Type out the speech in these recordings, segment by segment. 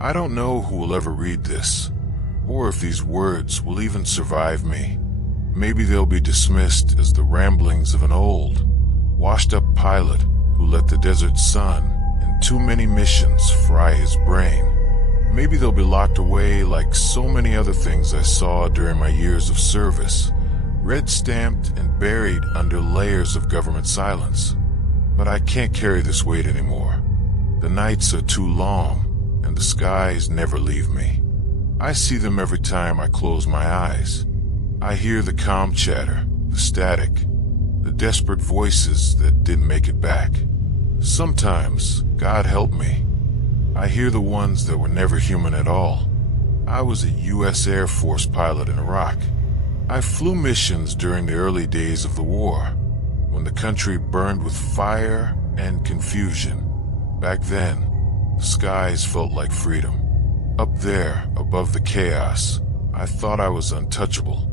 I don't know who will ever read this, or if these words will even survive me. Maybe they'll be dismissed as the ramblings of an old, washed-up pilot who let the desert sun and too many missions fry his brain. Maybe they'll be locked away like so many other things I saw during my years of service, red-stamped and buried under layers of government silence. But I can't carry this weight anymore. The nights are too long, and the skies never leave me. I see them every time I close my eyes. I hear the calm chatter, the static, the desperate voices that didn't make it back. Sometimes, God help me, I hear the ones that were never human at all. I was a U.S. Air Force pilot in Iraq. I flew missions during the early days of the war, when the country burned with fire and confusion. Back then, the skies felt like freedom. Up there, above the chaos, I thought I was untouchable.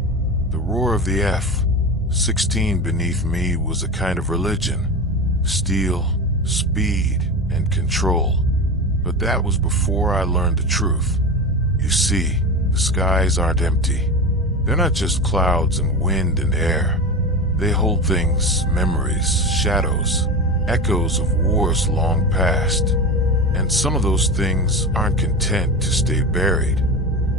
The roar of the F-16 beneath me was a kind of religion. Steel, speed, and control. But that was before I learned the truth. You see, the skies aren't empty. They're not just clouds and wind and air. They hold things, memories, shadows, echoes of wars long past. And some of those things aren't content to stay buried.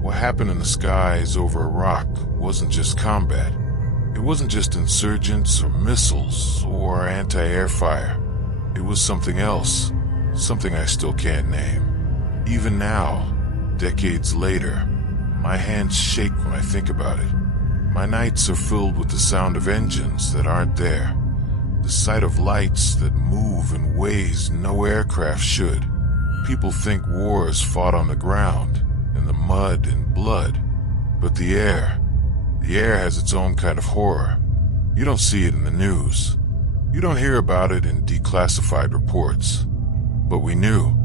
What happened in the skies over Iraq wasn't just combat. It wasn't just insurgents or missiles or anti-air fire. It was something else, something I still can't name. Even now, decades later, my hands shake when I think about it. My nights are filled with the sound of engines that aren't there, the sight of lights that move in ways no aircraft should. People think war is fought on the ground, in the mud and blood, but the air has its own kind of horror. You don't see it in the news. You don't hear about it in declassified reports. But we knew.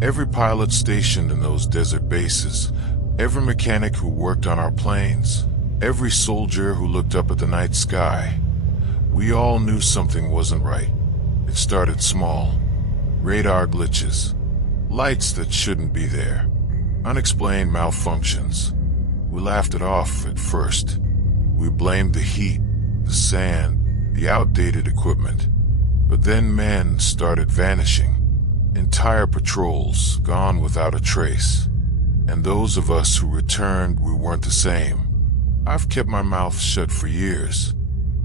Every pilot stationed in those desert bases, every mechanic who worked on our planes, every soldier who looked up at the night sky, we all knew something wasn't right. It started small. Radar glitches, lights that shouldn't be there, unexplained malfunctions. We laughed it off at first. We blamed the heat, the sand, the outdated equipment. But then men started vanishing. Entire patrols gone without a trace. And those of us who returned, we weren't the same. I've kept my mouth shut for years.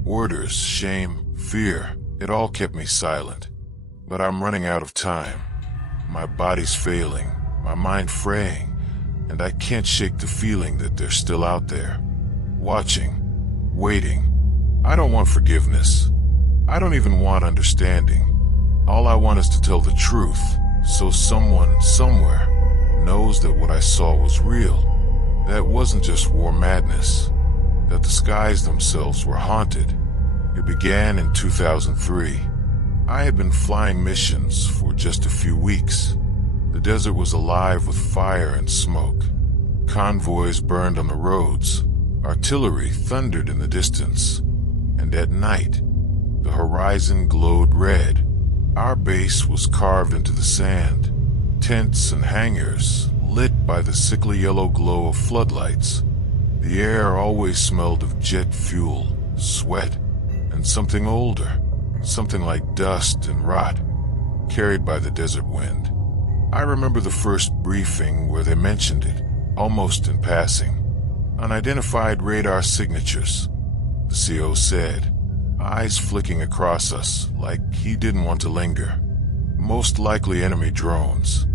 Orders, shame, fear, it all kept me silent. But I'm running out of time. My body's failing, my mind fraying, and I can't shake the feeling that they're still out there. Watching, waiting. I don't want forgiveness. I don't even want understanding. All I want is to tell the truth, so someone, somewhere, knows that what I saw was real. That wasn't just war madness. That the skies themselves were haunted. It began in 2003. I had been flying missions for just a few weeks. The desert was alive with fire and smoke. Convoys burned on the roads. Artillery thundered in the distance. And at night, the horizon glowed red. Our base was carved into the sand. Tents and hangars lit by the sickly yellow glow of floodlights. The air always smelled of jet fuel, sweat, and something older, something like dust and rot, carried by the desert wind. I remember the first briefing where they mentioned it, almost in passing. Unidentified radar signatures, the CO said, eyes flicking across us like he didn't want to linger. Most likely enemy drones.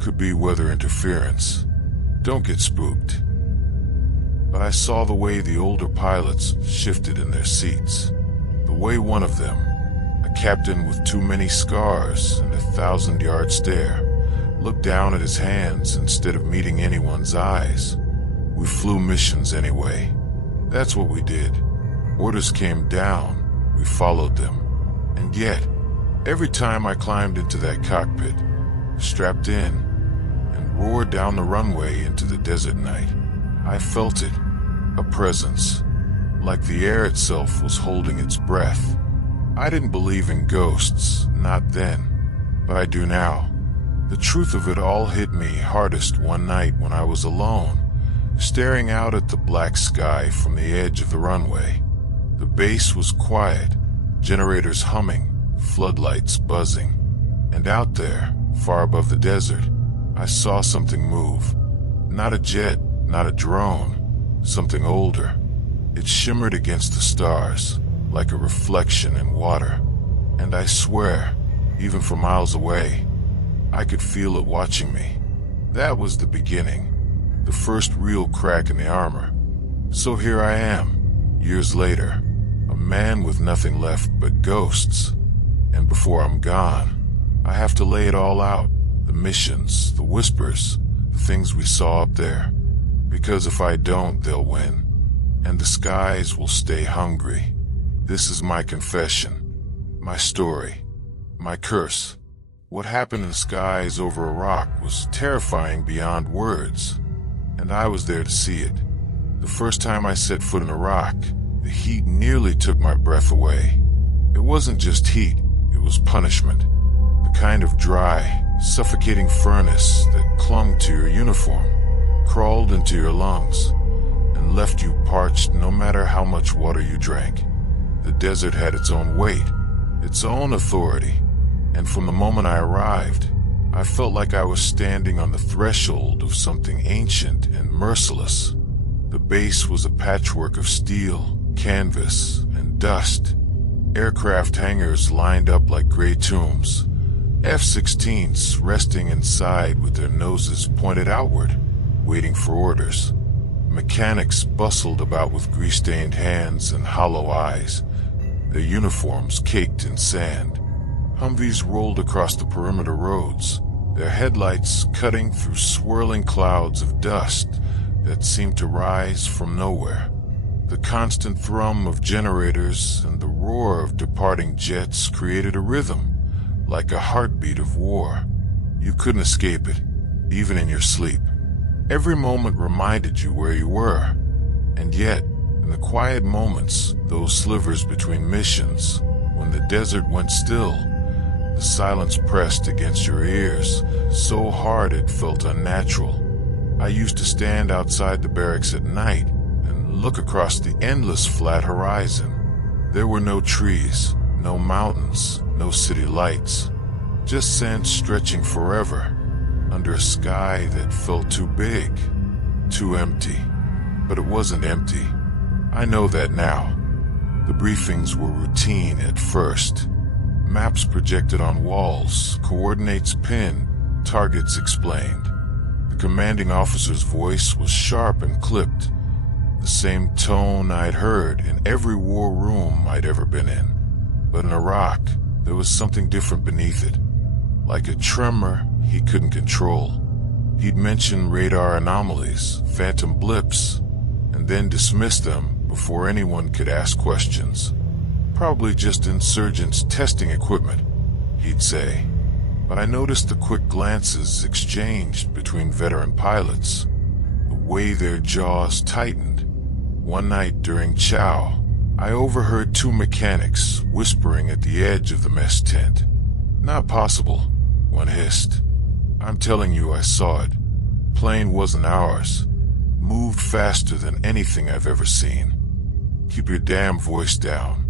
Could be weather interference. Don't get spooked. But I saw the way the older pilots shifted in their seats. The way one of them, a captain with too many scars and a 1,000-yard stare, looked down at his hands instead of meeting anyone's eyes. We flew missions anyway. That's what we did. Orders came down, we followed them. And yet, every time I climbed into that cockpit, strapped in, and roared down the runway into the desert night, I felt it, a presence, like the air itself was holding its breath. I didn't believe in ghosts, not then, but I do now. The truth of it all hit me hardest one night when I was alone, staring out at the black sky from the edge of the runway. The base was quiet, generators humming, floodlights buzzing. And out there, far above the desert, I saw something move. Not a jet, not a drone, something older. It shimmered against the stars, like a reflection in water. And I swear, even from miles away, I could feel it watching me. That was the beginning, the first real crack in the armor. So here I am, years later, a man with nothing left but ghosts. And before I'm gone, I have to lay it all out, the missions, the whispers, the things we saw up there. Because if I don't, they'll win, and the skies will stay hungry. This is my confession, my story, my curse. What happened in the skies over a rock was terrifying beyond words, and I was there to see it. The first time I set foot in a rock, the heat nearly took my breath away. It wasn't just heat, it was punishment. The kind of dry, suffocating furnace that clung to your uniform, crawled into your lungs, and left you parched no matter how much water you drank. The desert had its own weight, its own authority, and from the moment I arrived, I felt like I was standing on the threshold of something ancient and merciless. The base was a patchwork of steel, canvas, and dust. Aircraft hangars lined up like gray tombs. F-16s resting inside with their noses pointed outward, waiting for orders. Mechanics bustled about with grease-stained hands and hollow eyes, their uniforms caked in sand. Humvees rolled across the perimeter roads, their headlights cutting through swirling clouds of dust that seemed to rise from nowhere. The constant thrum of generators and the roar of departing jets created a rhythm, like a heartbeat of war. You couldn't escape it, even in your sleep. Every moment reminded you where you were, and yet, in the quiet moments, those slivers between missions, when the desert went still, the silence pressed against your ears, so hard it felt unnatural. I used to stand outside the barracks at night and look across the endless flat horizon. There were no trees, no mountains, no city lights, just sand stretching forever, under a sky that felt too big, too empty. But it wasn't empty. I know that now. The briefings were routine at first. Maps projected on walls, coordinates pinned, targets explained. The commanding officer's voice was sharp and clipped, the same tone I'd heard in every war room I'd ever been in. But in Iraq, there was something different beneath it, like a tremor he couldn't control. He'd mention radar anomalies, phantom blips, and then dismiss them before anyone could ask questions. Probably just insurgents testing equipment, he'd say. But I noticed the quick glances exchanged between veteran pilots, the way their jaws tightened. One night during chow, I overheard two mechanics whispering at the edge of the mess tent. "Not possible," one hissed. "I'm telling you, I saw it. Plane wasn't ours. Moved faster than anything I've ever seen. Keep your damn voice down.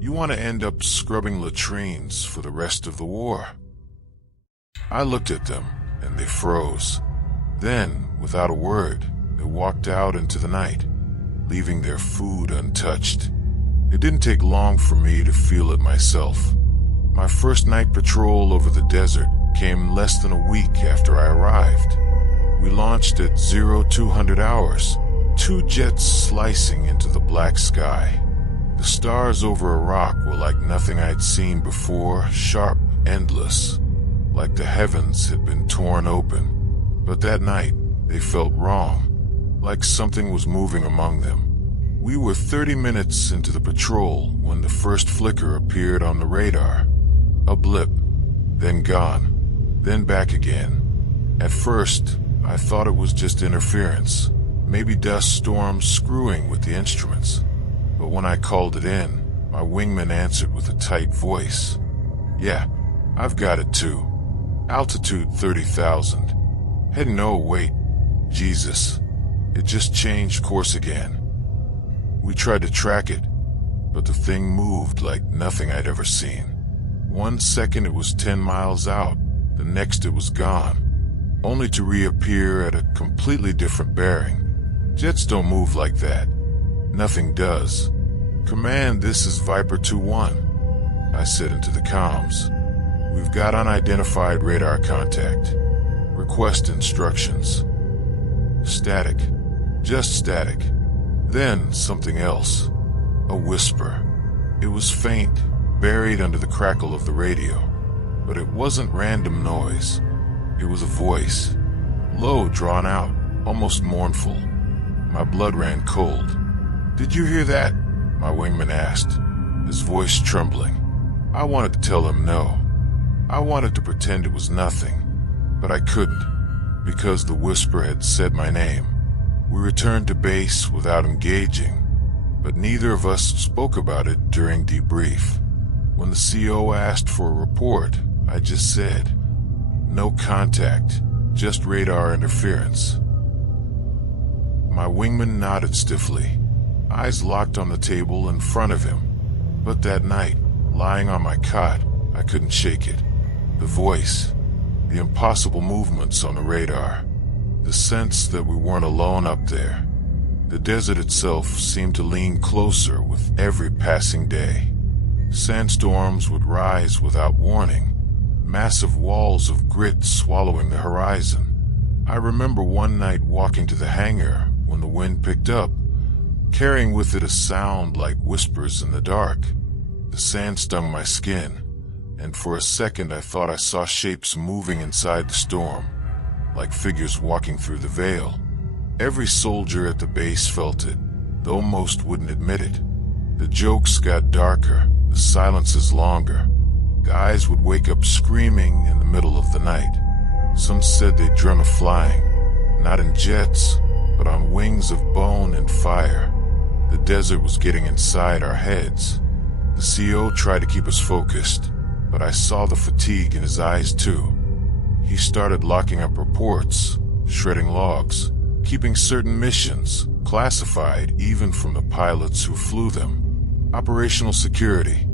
You want to end up scrubbing latrines for the rest of the war." I looked at them, and they froze. Then, without a word, they walked out into the night, leaving their food untouched. It didn't take long for me to feel it myself. My first night patrol over the desert came less than a week after I arrived. We launched at 0200 hours, two jets slicing into the black sky. The stars over Iraq were like nothing I'd seen before, sharp, endless, like the heavens had been torn open. But that night, they felt wrong, like something was moving among them. We were 30 minutes into the patrol when the first flicker appeared on the radar. A blip, then gone, then back again. At first, I thought it was just interference, maybe dust storms screwing with the instruments. But when I called it in, my wingman answered with a tight voice. "Yeah, I've got it too." Altitude 30,000. Hey, no, wait. Jesus. It just changed course again. We tried to track it, but the thing moved like nothing I'd ever seen. 1 second it was 10 miles out, the next it was gone, only to reappear at a completely different bearing. Jets don't move like that. Nothing does. Command, this is Viper 2-1. I said into the comms. We've got unidentified radar contact. Request instructions. Static. Just static. Then something else. A whisper. It was faint, buried under the crackle of the radio. But it wasn't random noise. It was a voice. Low, drawn out, almost mournful. My blood ran cold. Did you hear that? My wingman asked, his voice trembling. I wanted to tell him no. I wanted to pretend it was nothing, but I couldn't, because the whisper had said my name. We returned to base without engaging, but neither of us spoke about it during debrief. When the CO asked for a report, I just said, no contact, just radar interference. My wingman nodded stiffly, eyes locked on the table in front of him. But that night, lying on my cot, I couldn't shake it. The voice, the impossible movements on the radar, the sense that we weren't alone up there. The desert itself seemed to lean closer with every passing day. Sandstorms would rise without warning, massive walls of grit swallowing the horizon. I remember one night walking to the hangar when the wind picked up, carrying with it a sound like whispers in the dark. The sand stung my skin, and for a second I thought I saw shapes moving inside the storm, like figures walking through the veil. Every soldier at the base felt it, though most wouldn't admit it. The jokes got darker, the silences longer. Guys would wake up screaming in the middle of the night. Some said they'd dream of flying, not in jets, but on wings of bone and fire. The desert was getting inside our heads. The CO tried to keep us focused, but I saw the fatigue in his eyes too. He started locking up reports, shredding logs, keeping certain missions classified even from the pilots who flew them. Operational security,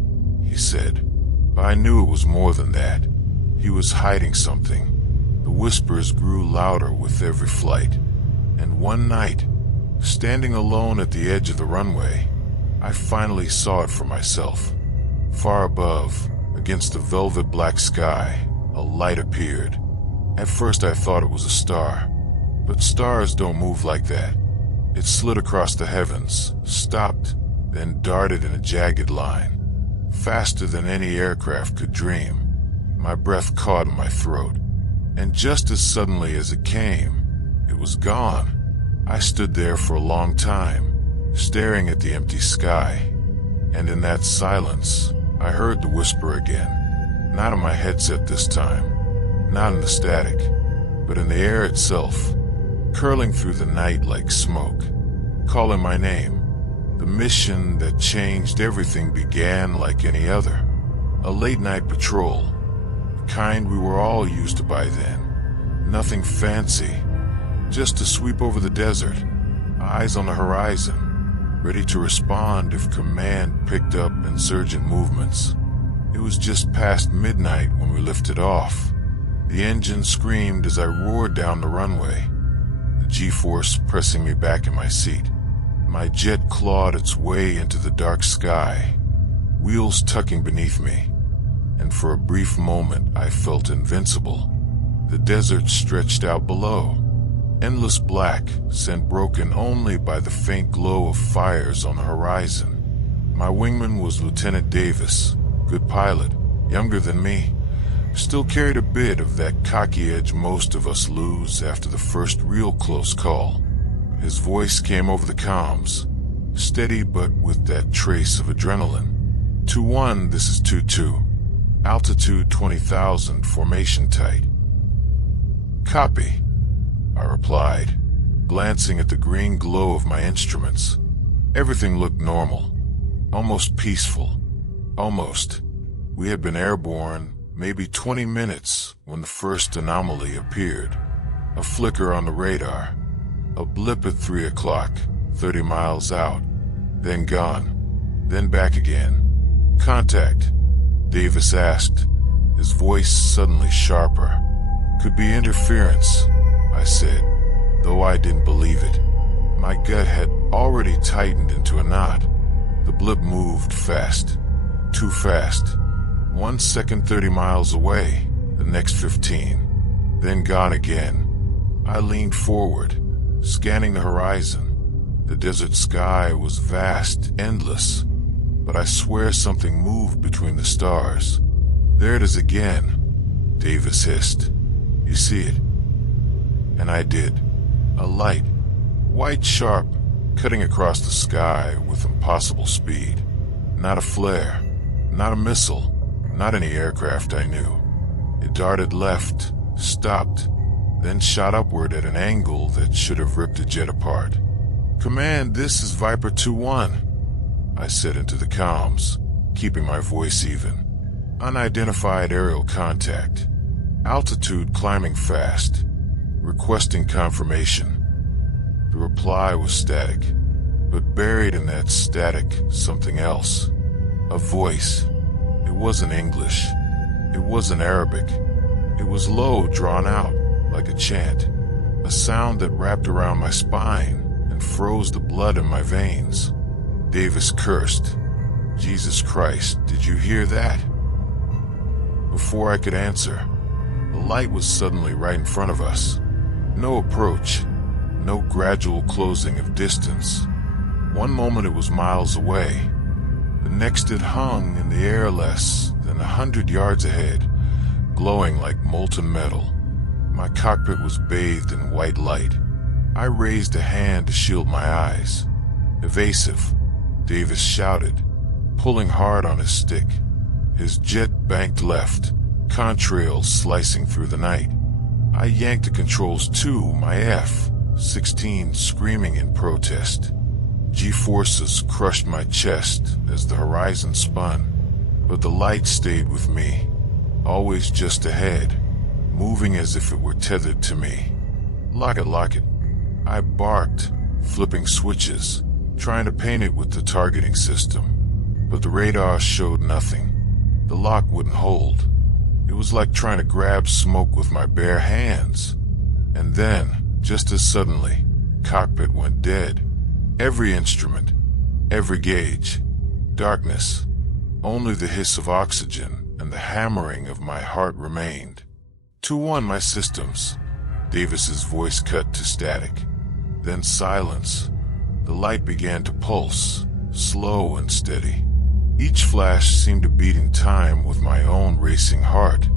he said. But I knew it was more than that. He was hiding something. The whispers grew louder with every flight. And one night, standing alone at the edge of the runway, I finally saw it for myself. Far above, against the velvet black sky, a light appeared. At first I thought it was a star, but stars don't move like that. It slid across the heavens, stopped, then darted in a jagged line, faster than any aircraft could dream. My breath caught in my throat, and just as suddenly as it came, it was gone. I stood there for a long time, staring at the empty sky, and in that silence, I heard the whisper again. Not in my headset this time, not in the static, but in the air itself, curling through the night like smoke, calling my name. The mission that changed everything began like any other. A late-night patrol, the kind we were all used to by then. Nothing fancy, just to sweep over the desert, eyes on the horizon, ready to respond if command picked up insurgent movements. It was just past midnight when we lifted off. The engine screamed as I roared down the runway, the G-force pressing me back in my seat. My jet clawed its way into the dark sky, wheels tucking beneath me, and for a brief moment I felt invincible. The desert stretched out below, endless black, sent broken only by the faint glow of fires on the horizon. My wingman was Lieutenant Davis, good pilot, younger than me, still carried a bit of that cocky edge most of us lose after the first real close call. His voice came over the comms, steady but with that trace of adrenaline. 2-1, this is 2-2. Altitude 20,000, formation tight. Copy, I replied, glancing at the green glow of my instruments. Everything looked normal, almost peaceful. Almost. We had been airborne, maybe 20 minutes, when the first anomaly appeared. A flicker on the radar. A blip at 3 o'clock, 30 miles out. Then gone. Then back again. "Contact," Davis asked, his voice suddenly sharper. "Could be interference," I said, though I didn't believe it. My gut had already tightened into a knot. The blip moved fast. Too fast. 1 second 30 miles away, the next 15. Then gone again. I leaned forward, scanning the horizon. The desert sky was vast, endless, but I swear something moved between the stars. "There it is again," Davis hissed. "You see it?" And I did. A light, white sharp, cutting across the sky with impossible speed. Not a flare, not a missile, not any aircraft I knew. It darted left, stopped, then shot upward at an angle that should have ripped a jet apart. "Command, this is Viper 2-1, I said into the comms, keeping my voice even. "Unidentified aerial contact. Altitude climbing fast. Requesting confirmation." The reply was static, but buried in that static, something else. A voice. It wasn't English. It wasn't Arabic. It was low, drawn out, like a chant. A sound that wrapped around my spine and froze the blood in my veins. Davis cursed. "Jesus Christ, did you hear that?" Before I could answer, the light was suddenly right in front of us. No approach, no gradual closing of distance. One moment it was miles away. The next it hung in the air less than 100 yards ahead, glowing like molten metal. My cockpit was bathed in white light. I raised a hand to shield my eyes. "Evasive," Davis shouted, pulling hard on his stick. His jet banked left, contrails slicing through the night. I yanked the controls too, my F-16 screaming in protest. G-forces crushed my chest as the horizon spun, but the light stayed with me, always just ahead, moving as if it were tethered to me. Lock it," I barked, flipping switches, trying to paint it with the targeting system. But the radar showed nothing. The lock wouldn't hold. It was like trying to grab smoke with my bare hands. And then, just as suddenly, cockpit went dead. Every instrument, every gauge. Darkness. Only the hiss of oxygen and the hammering of my heart remained. 2-1 my systems. Davis's voice cut to static. Then silence. The light began to pulse, slow and steady. Each flash seemed to beat in time with my own racing heart.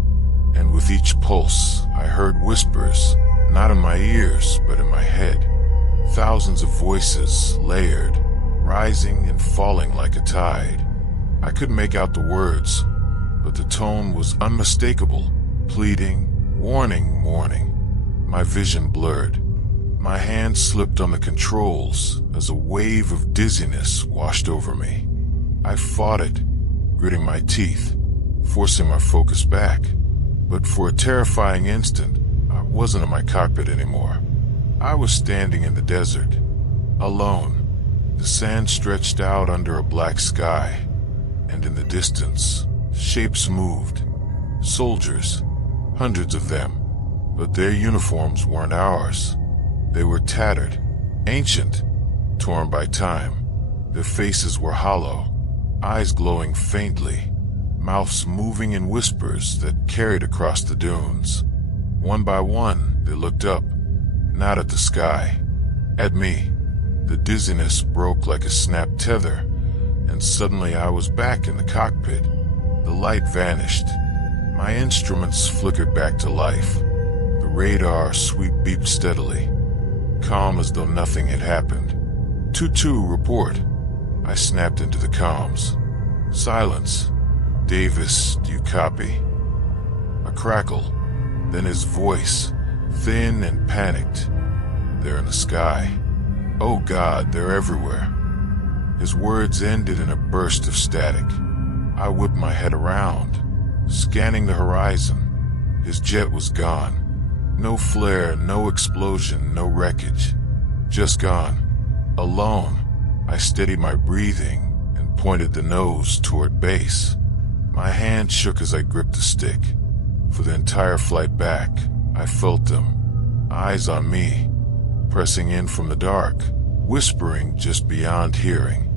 And with each pulse, I heard whispers, not in my ears, but in my head. Thousands of voices, layered, rising and falling like a tide. I couldn't make out the words, but the tone was unmistakable, pleading, warning, warning. My vision blurred. My hand slipped on the controls as a wave of dizziness washed over me. I fought it, gritting my teeth, forcing my focus back. But for a terrifying instant, I wasn't in my cockpit anymore. I was standing in the desert, alone. The sand stretched out under a black sky, and in the distance, shapes moved. Soldiers, hundreds of them, but their uniforms weren't ours. They were tattered, ancient, torn by time. Their faces were hollow, eyes glowing faintly, mouths moving in whispers that carried across the dunes. One by one, they looked up, not at the sky, at me. The dizziness broke like a snapped tether, and suddenly I was back in the cockpit. The light vanished. My instruments flickered back to life. The radar sweep beeped steadily, calm as though nothing had happened. 2-2, report. I snapped into the comms. Silence. Davis, do you copy? A crackle, then his voice, thin and panicked. They're in the sky. Oh God, they're everywhere. His words ended in a burst of static. I whipped my head around. scanning the horizon. His jet was gone. No flare, no explosion, no wreckage. Just gone. Alone. I steadied my breathing and pointed the nose toward base. My hand shook as I gripped the stick. For the entire flight back, I felt them, eyes on me, pressing in from the dark, whispering just beyond hearing.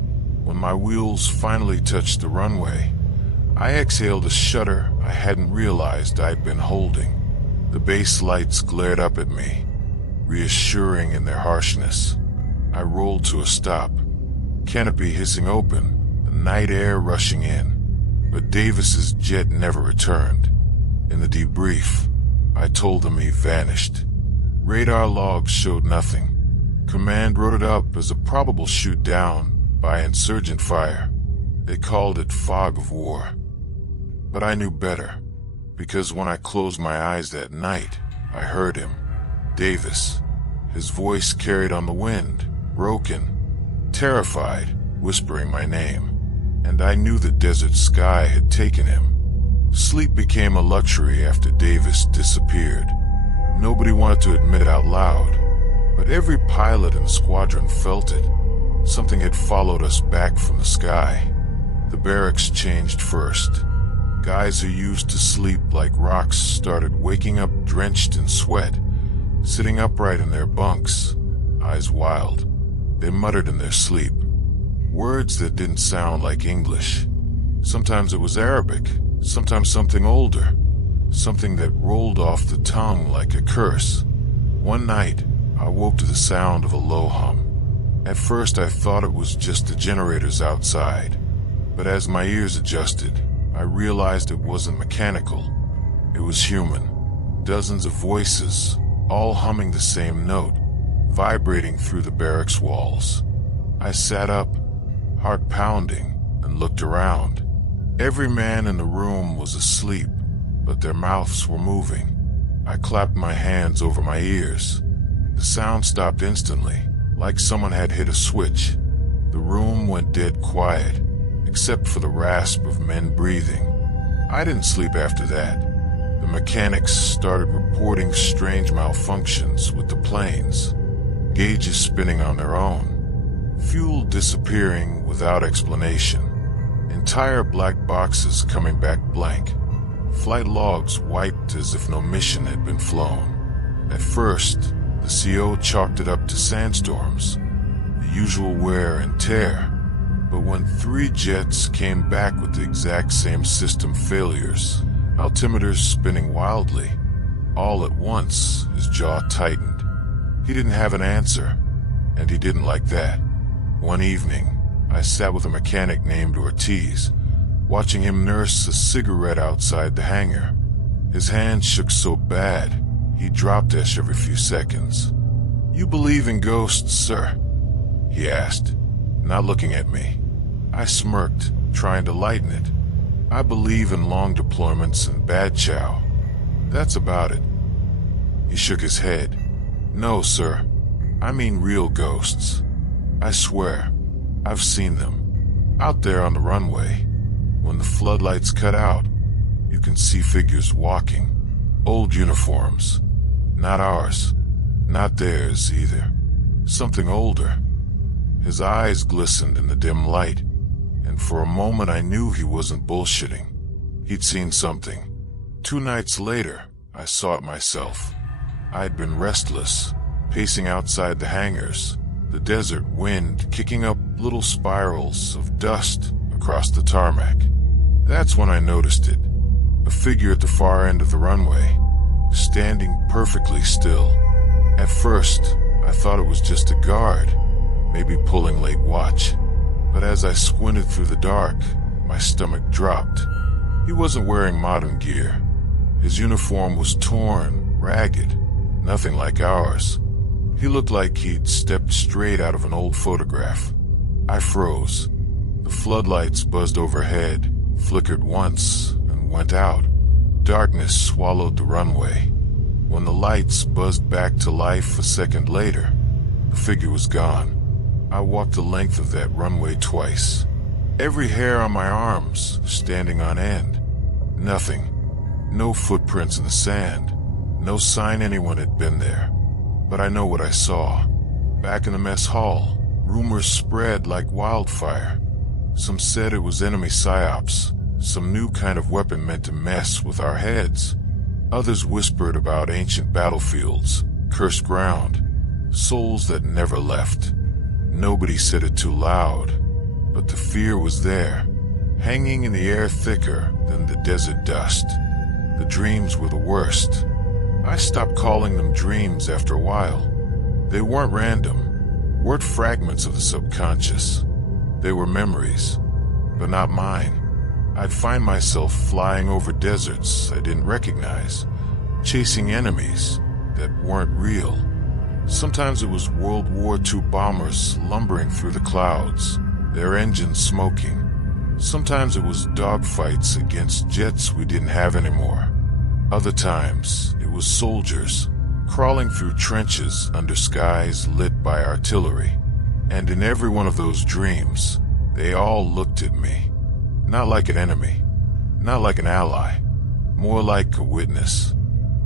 When my wheels finally touched the runway, I exhaled a shudder I hadn't realized I'd been holding. The base lights glared up at me, reassuring in their harshness. I rolled to a stop, canopy hissing open, the night air rushing in. But Davis's jet never returned. In the debrief, I told them he vanished. Radar logs showed nothing. Command wrote it up as a probable shoot down by insurgent fire. They called it fog of war. But I knew better, because when I closed my eyes that night, I heard him. Davis. His voice carried on the wind, broken, terrified, whispering my name. And I knew the desert sky had taken him. Sleep became a luxury after Davis disappeared. Nobody wanted to admit it out loud, but every pilot in the squadron felt it. Something had followed us back from the sky. The barracks changed first. Guys who used to sleep like rocks started waking up drenched in sweat, sitting upright in their bunks, eyes wild. They muttered in their sleep, words that didn't sound like English. Sometimes it was Arabic, sometimes something older, something that rolled off the tongue like a curse. One night, I woke to the sound of a low hum. At first I thought it was just the generators outside, but as my ears adjusted, I realized it wasn't mechanical. It was human. Dozens of voices, all humming the same note, vibrating through the barracks walls. I sat up, heart pounding, and looked around. Every man in the room was asleep, but their mouths were moving. I clapped my hands over my ears. The sound stopped instantly, like someone had hit a switch. The room went dead quiet, except for the rasp of men breathing. I didn't sleep after that. The mechanics started reporting strange malfunctions with the planes, gauges spinning on their own, fuel disappearing without explanation, entire black boxes coming back blank, flight logs wiped as if no mission had been flown. At first, the CO chalked it up to sandstorms, the usual wear and tear. But when 3 jets came back with the exact same system failures, altimeters spinning wildly, all at once his jaw tightened. He didn't have an answer, and he didn't like that. One evening, I sat with a mechanic named Ortiz, watching him nurse a cigarette outside the hangar. His hand shook so bad, he dropped ash every few seconds. "You believe in ghosts, sir?" he asked, not looking at me. I smirked, trying to lighten it. "I believe in long deployments and bad chow. That's about it." He shook his head. "No, sir. I mean real ghosts. I swear, I've seen them. Out there on the runway. When the floodlights cut out, you can see figures walking. Old uniforms. Not ours. Not theirs either. Something older." His eyes glistened in the dim light, and for a moment I knew he wasn't bullshitting. He'd seen something. 2 nights later, I saw it myself. I'd been restless, pacing outside the hangars, the desert wind kicking up little spirals of dust across the tarmac. That's when I noticed it. A figure at the far end of the runway, standing perfectly still. At first, I thought it was just a guard, maybe pulling late watch. But as I squinted through the dark, my stomach dropped. He wasn't wearing modern gear. His uniform was torn, ragged, nothing like ours. He looked like he'd stepped straight out of an old photograph. I froze. The floodlights buzzed overhead, flickered once, and went out. Darkness swallowed the runway. When the lights buzzed back to life a second later, the figure was gone. I walked the length of that runway twice, every hair on my arms standing on end. Nothing. No footprints in the sand. No sign anyone had been there. But I know what I saw. Back in the mess hall, rumors spread like wildfire. Some said it was enemy psyops, some new kind of weapon meant to mess with our heads. Others whispered about ancient battlefields, cursed ground, souls that never left. Nobody said it too loud, but the fear was there, hanging in the air thicker than the desert dust. The dreams were the worst. I stopped calling them dreams after a while. They weren't random, weren't fragments of the subconscious. They were memories, but not mine. I'd find myself flying over deserts I didn't recognize, chasing enemies that weren't real. Sometimes it was World War II bombers lumbering through the clouds, their engines smoking. Sometimes it was dogfights against jets we didn't have anymore. Other times, it was soldiers crawling through trenches under skies lit by artillery. And in every one of those dreams, they all looked at me. Not like an enemy, not like an ally, more like a witness.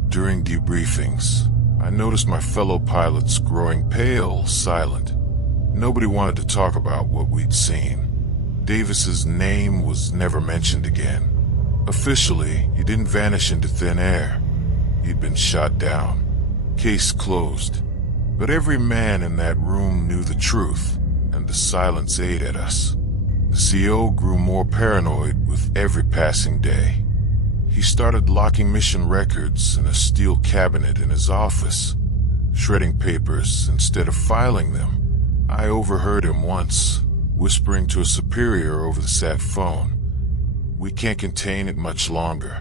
During debriefings, I noticed my fellow pilots growing pale, silent. Nobody wanted to talk about what we'd seen. Davis's name was never mentioned again. Officially, he didn't vanish into thin air. He'd been shot down. Case closed. But every man in that room knew the truth, and the silence ate at us. The CO grew more paranoid with every passing day. He started locking mission records in a steel cabinet in his office, shredding papers instead of filing them. I overheard him once, whispering to a superior over the sat phone, "We can't contain it much longer."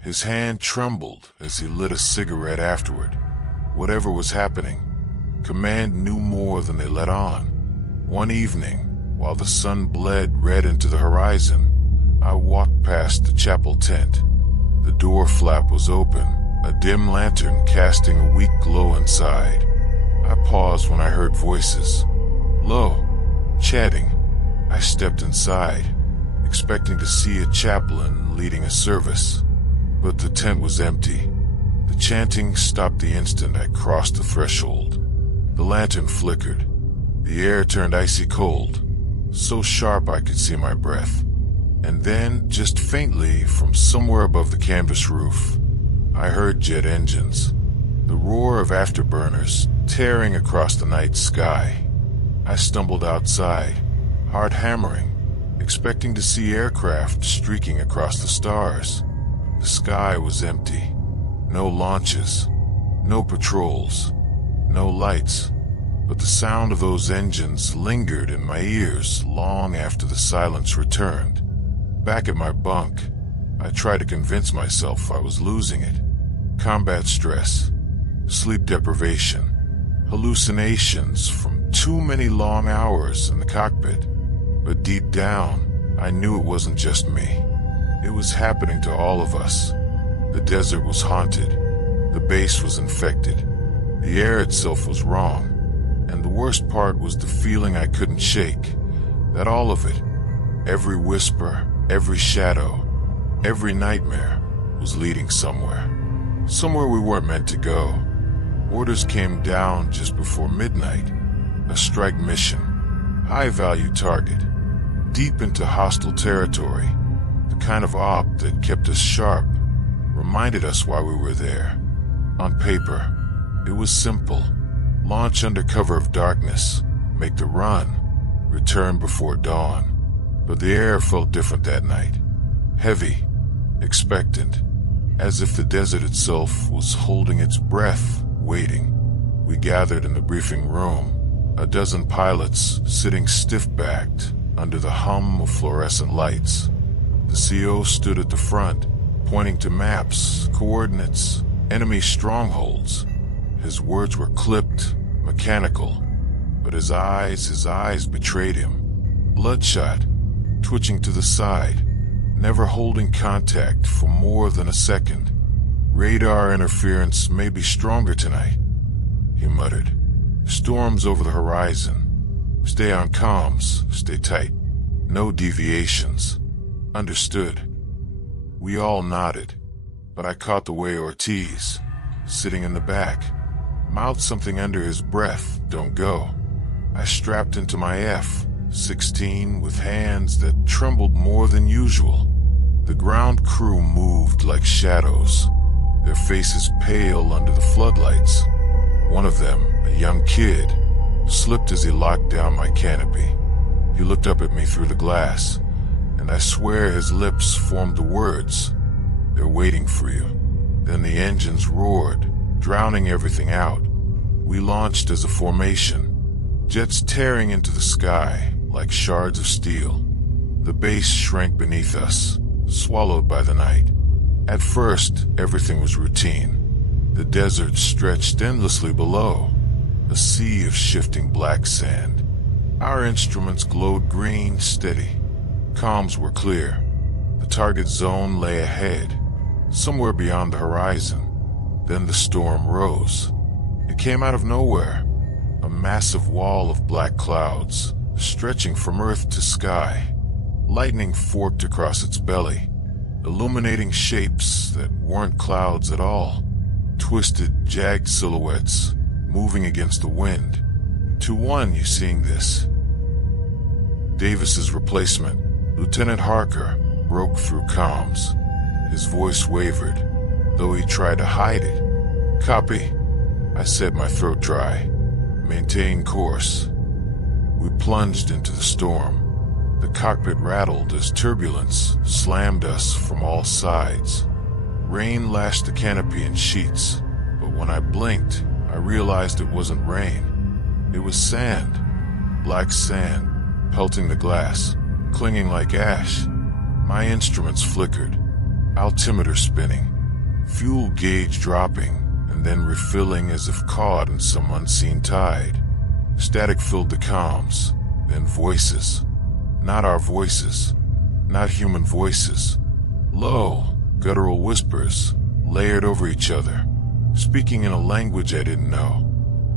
His hand trembled as he lit a cigarette afterward. Whatever was happening, command knew more than they let on. One evening, while the sun bled red into the horizon, I walked past the chapel tent. The door flap was open, a dim lantern casting a weak glow inside. I paused when I heard voices. Low, chatting. I stepped inside, expecting to see a chaplain leading a service. But the tent was empty. The chanting stopped the instant I crossed the threshold. The lantern flickered. The air turned icy cold, so sharp I could see my breath. And then, just faintly, from somewhere above the canvas roof, I heard jet engines, the roar of afterburners tearing across the night sky. I stumbled outside, heart hammering, expecting to see aircraft streaking across the stars. The sky was empty. No launches, no patrols, no lights, but the sound of those engines lingered in my ears long after the silence returned. Back at my bunk, I tried to convince myself I was losing it. Combat stress, sleep deprivation, hallucinations from too many long hours in the cockpit. But deep down, I knew it wasn't just me. It was happening to all of us. The desert was haunted. The base was infected. The air itself was wrong. And the worst part was the feeling I couldn't shake. That all of it, every whisper, every shadow, every nightmare, was leading somewhere. Somewhere we weren't meant to go. Orders came down just before midnight. A strike mission. High-value target. Deep into hostile territory. The kind of op that kept us sharp. Reminded us why we were there. On paper, it was simple. Launch under cover of darkness. Make the run. Return before dawn. But the air felt different that night. Heavy. Expectant. As if the desert itself was holding its breath, waiting. We gathered in the briefing room. A dozen pilots sitting stiff-backed under the hum of fluorescent lights. The CO stood at the front, pointing to maps, coordinates, enemy strongholds. His words were clipped, mechanical, but his eyes betrayed him. Bloodshot, twitching to the side, never holding contact for more than a second. Radar interference may be stronger tonight, he muttered. Storms over the horizon. Stay on comms, stay tight. No deviations. Understood. We all nodded, but I caught the way Ortiz, sitting in the back, mouthed something under his breath, "Don't go." I strapped into my F-16 with hands that trembled more than usual. The ground crew moved like shadows, their faces pale under the floodlights. One of them, a young kid, slipped as he locked down my canopy. He looked up at me through the glass, and I swear his lips formed the words, "They're waiting for you." Then the engines roared, drowning everything out. We launched as a formation, jets tearing into the sky like shards of steel. The base shrank beneath us, swallowed by the night. At first, everything was routine. The desert stretched endlessly below, a sea of shifting black sand. Our instruments glowed green, steady. Comms were clear. The target zone lay ahead, somewhere beyond the horizon. Then the storm rose. It came out of nowhere, a massive wall of black clouds, stretching from earth to sky. Lightning forked across its belly, illuminating shapes that weren't clouds at all. Twisted, jagged silhouettes, moving against the wind. 2-1, you seeing this? Davis's replacement, Lieutenant Harker, broke through comms. His voice wavered, though he tried to hide it. "Copy," I said, my throat dry. "Maintain course." We plunged into the storm. The cockpit rattled as turbulence slammed us from all sides. Rain lashed the canopy in sheets, but when I blinked, I realized it wasn't rain. It was sand, black sand, pelting the glass, clinging like ash. My instruments flickered, altimeter spinning, fuel gauge dropping, and then refilling as if caught in some unseen tide. Static filled the comms, then voices. Not our voices, not human voices. Low, guttural whispers, layered over each other, speaking in a language I didn't know.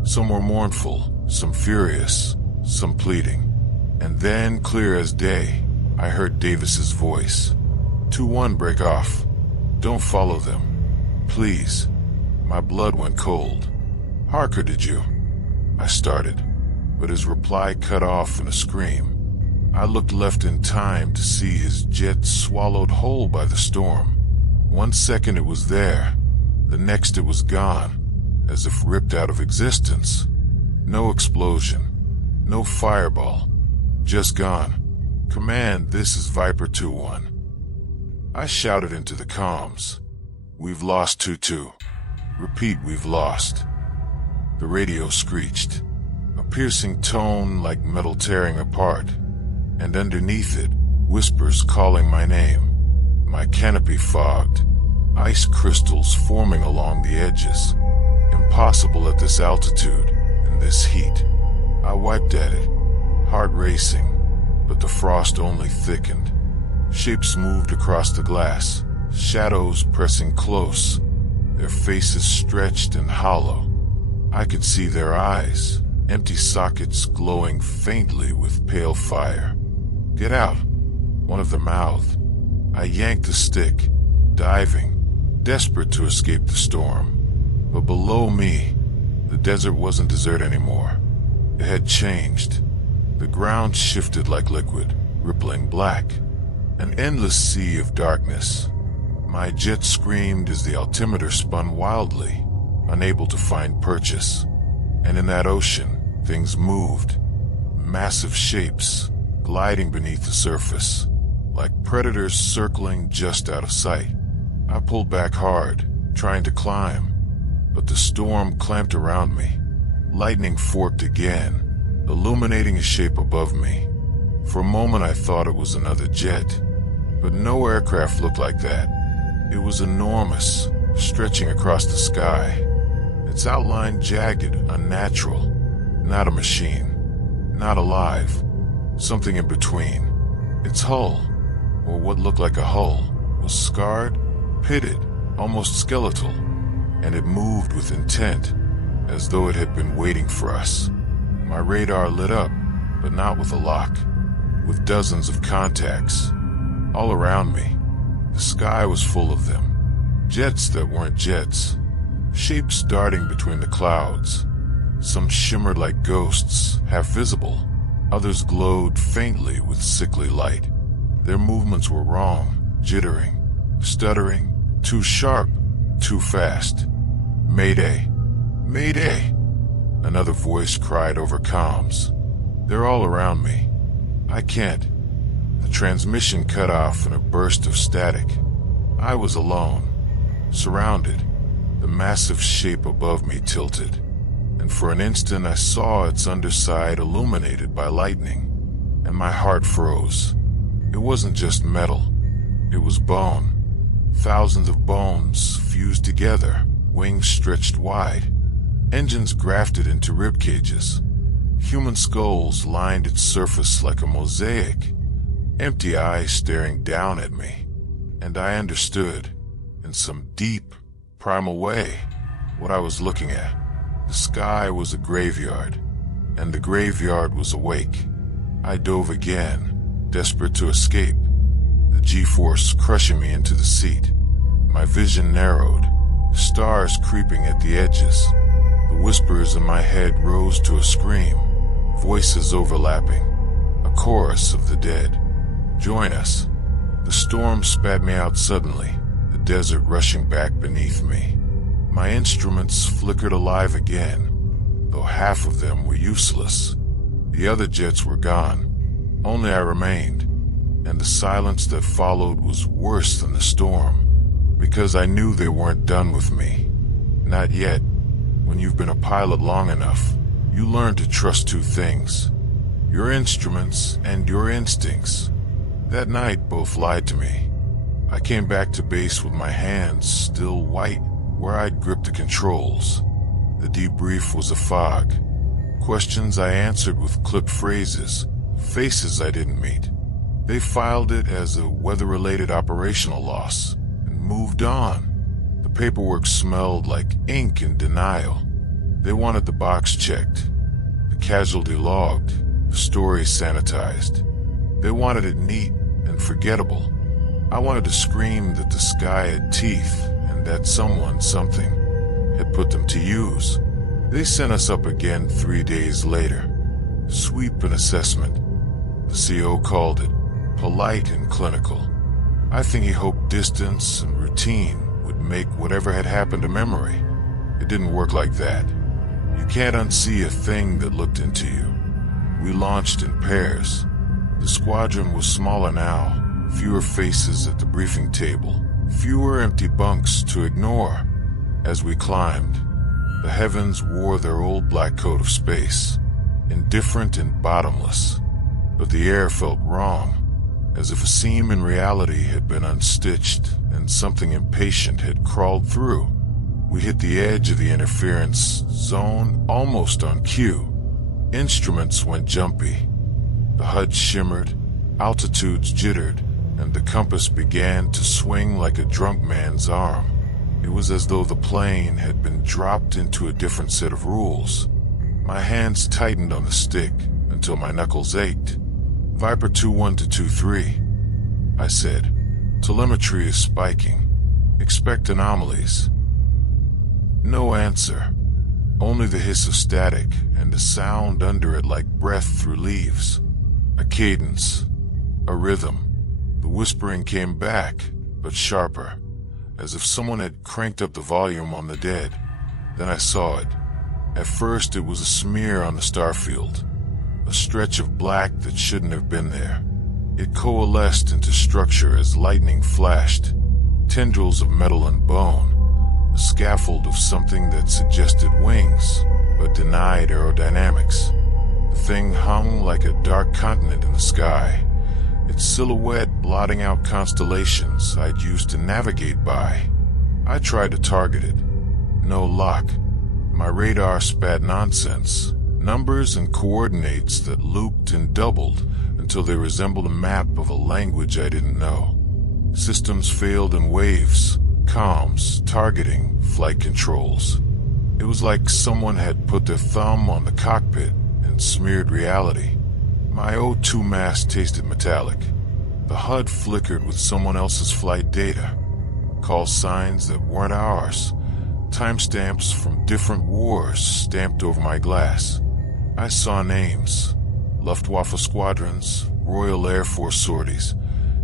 Some were mournful, some furious, some pleading. And then, clear as day, I heard Davis's voice. 2-1, break off. Don't follow them. Please. My blood went cold. "Harker, did you?" I started, but his reply cut off in a scream. I looked left in time to see his jet swallowed whole by the storm. 1 second it was there, the next it was gone, as if ripped out of existence. No explosion, no fireball, just gone. "Command, this is Viper 2-1. I shouted into the comms. "We've lost 2-2. Repeat, we've lost." The radio screeched, a piercing tone like metal tearing apart, and underneath it, whispers calling my name. My canopy fogged, ice crystals forming along the edges. Impossible at this altitude, in this heat. I wiped at it, heart racing, but the frost only thickened. Shapes moved across the glass, shadows pressing close, their faces stretched and hollow. I could see their eyes, empty sockets glowing faintly with pale fire. "Get out," one of them mouthed. I yanked the stick, diving, desperate to escape the storm. But below me, the desert wasn't desert anymore. It had changed. The ground shifted like liquid, rippling black. An endless sea of darkness. My jet screamed as the altimeter spun wildly, unable to find purchase. And in that ocean, things moved. Massive shapes, gliding beneath the surface, like predators circling just out of sight. I pulled back hard, trying to climb, but the storm clamped around me. Lightning forked again, illuminating a shape above me. For a moment I thought it was another jet, but no aircraft looked like that. It was enormous, stretching across the sky. Its outline jagged, unnatural. Not a machine, not alive, something in between. Its hull, or what looked like a hull, was scarred, pitted, almost skeletal, and it moved with intent, as though it had been waiting for us. My radar lit up, but not with a lock, with dozens of contacts, all around me. The sky was full of them. Jets that weren't jets. Shapes darting between the clouds. Some shimmered like ghosts, half visible. Others glowed faintly with sickly light. Their movements were wrong, jittering, stuttering, too sharp, too fast. Mayday! Mayday! Another voice cried over comms. They're all around me. I can't. The transmission cut off in a burst of static. I was alone, surrounded. The massive shape above me tilted, and for an instant I saw its underside illuminated by lightning, and my heart froze. It wasn't just metal. It was bone. Thousands of bones fused together, wings stretched wide, engines grafted into rib cages. Human skulls lined its surface like a mosaic, empty eyes staring down at me. And I understood, in some deep, primal way, what I was looking at. The sky was a graveyard, and the graveyard was awake. I dove again, desperate to escape, the G-force crushing me into the seat. My vision narrowed, stars creeping at the edges. The whispers in my head rose to a scream, voices overlapping, a chorus of the dead. Join us. The storm spat me out suddenly, the desert rushing back beneath me. My instruments flickered alive again, though half of them were useless. The other jets were gone. Only I remained, and the silence that followed was worse than the storm, because I knew they weren't done with me. Not yet. When you've been a pilot long enough, you learn to trust two things: your instruments and your instincts. That night, both lied to me. I came back to base with my hands still white where I'd gripped the controls. The debrief was a fog. Questions I answered with clipped phrases, faces I didn't meet. They filed it as a weather-related operational loss and moved on. The paperwork smelled like ink and denial. They wanted the box checked, the casualty logged, the story sanitized. They wanted it neat and forgettable. I wanted to scream that the sky had teeth and that someone, something, had put them to use. They sent us up again 3 days later. Sweep and assessment. The CO called it polite and clinical. I think he hoped distance and routine would make whatever had happened a memory. It didn't work like that. You can't unsee a thing that looked into you. We launched in pairs. The squadron was smaller now, fewer faces at the briefing table, fewer empty bunks to ignore. As we climbed, the heavens wore their old black coat of space, indifferent and bottomless. But the air felt wrong, as if a seam in reality had been unstitched and something impatient had crawled through. We hit the edge of the interference zone almost on cue. Instruments went jumpy. The HUD shimmered, altitudes jittered, and the compass began to swing like a drunk man's arm. It was as though the plane had been dropped into a different set of rules. My hands tightened on the stick until my knuckles ached. Viper 2-1 to 2-3, I said. Telemetry is spiking. Expect anomalies. No answer. Only the hiss of static and the sound under it like breath through leaves. A cadence. A rhythm. The whispering came back, but sharper, as if someone had cranked up the volume on the dead. Then I saw it. At first it was a smear on the starfield, a stretch of black that shouldn't have been there. It coalesced into structure as lightning flashed, tendrils of metal and bone, a scaffold of something that suggested wings, but denied aerodynamics. The thing hung like a dark continent in the sky, its silhouette blotting out constellations I'd used to navigate by. I tried to target it. No luck. My radar spat nonsense, numbers and coordinates that looped and doubled until they resembled a map of a language I didn't know. Systems failed in waves, comms, targeting, flight controls. It was like someone had put their thumb on the cockpit and smeared reality. My O2 mask tasted metallic. The HUD flickered with someone else's flight data. Call signs that weren't ours. Timestamps from different wars stamped over my glass. I saw names. Luftwaffe squadrons, Royal Air Force sorties,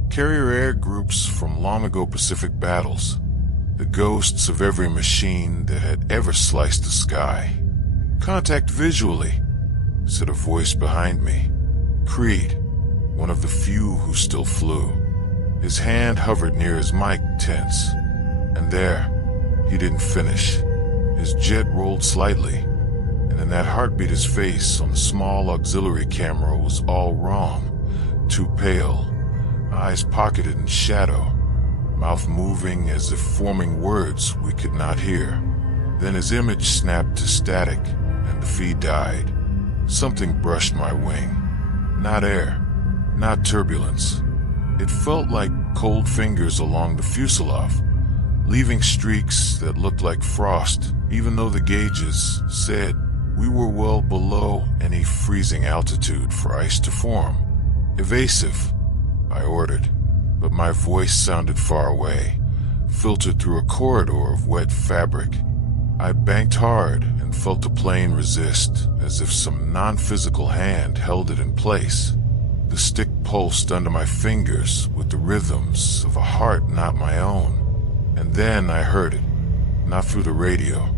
carrier air groups from long-ago Pacific battles. The ghosts of every machine that had ever sliced the sky. "Contact visually," said a voice behind me. Creed, one of the few who still flew. His hand hovered near his mic, tense. And there, he didn't finish. His jet rolled slightly, and in that heartbeat his face on the small auxiliary camera was all wrong. Too pale, eyes pocketed in shadow, mouth moving as if forming words we could not hear. Then his image snapped to static, and the feed died. Something brushed my wing. Not air, not turbulence. It felt like cold fingers along the fuselage, leaving streaks that looked like frost, even though the gauges said we were well below any freezing altitude for ice to form. "Evasive," I ordered, but my voice sounded far away, filtered through a corridor of wet fabric. I banked hard and felt the plane resist, as if some non-physical hand held it in place. The stick pulsed under my fingers with the rhythms of a heart not my own. And then I heard it, not through the radio,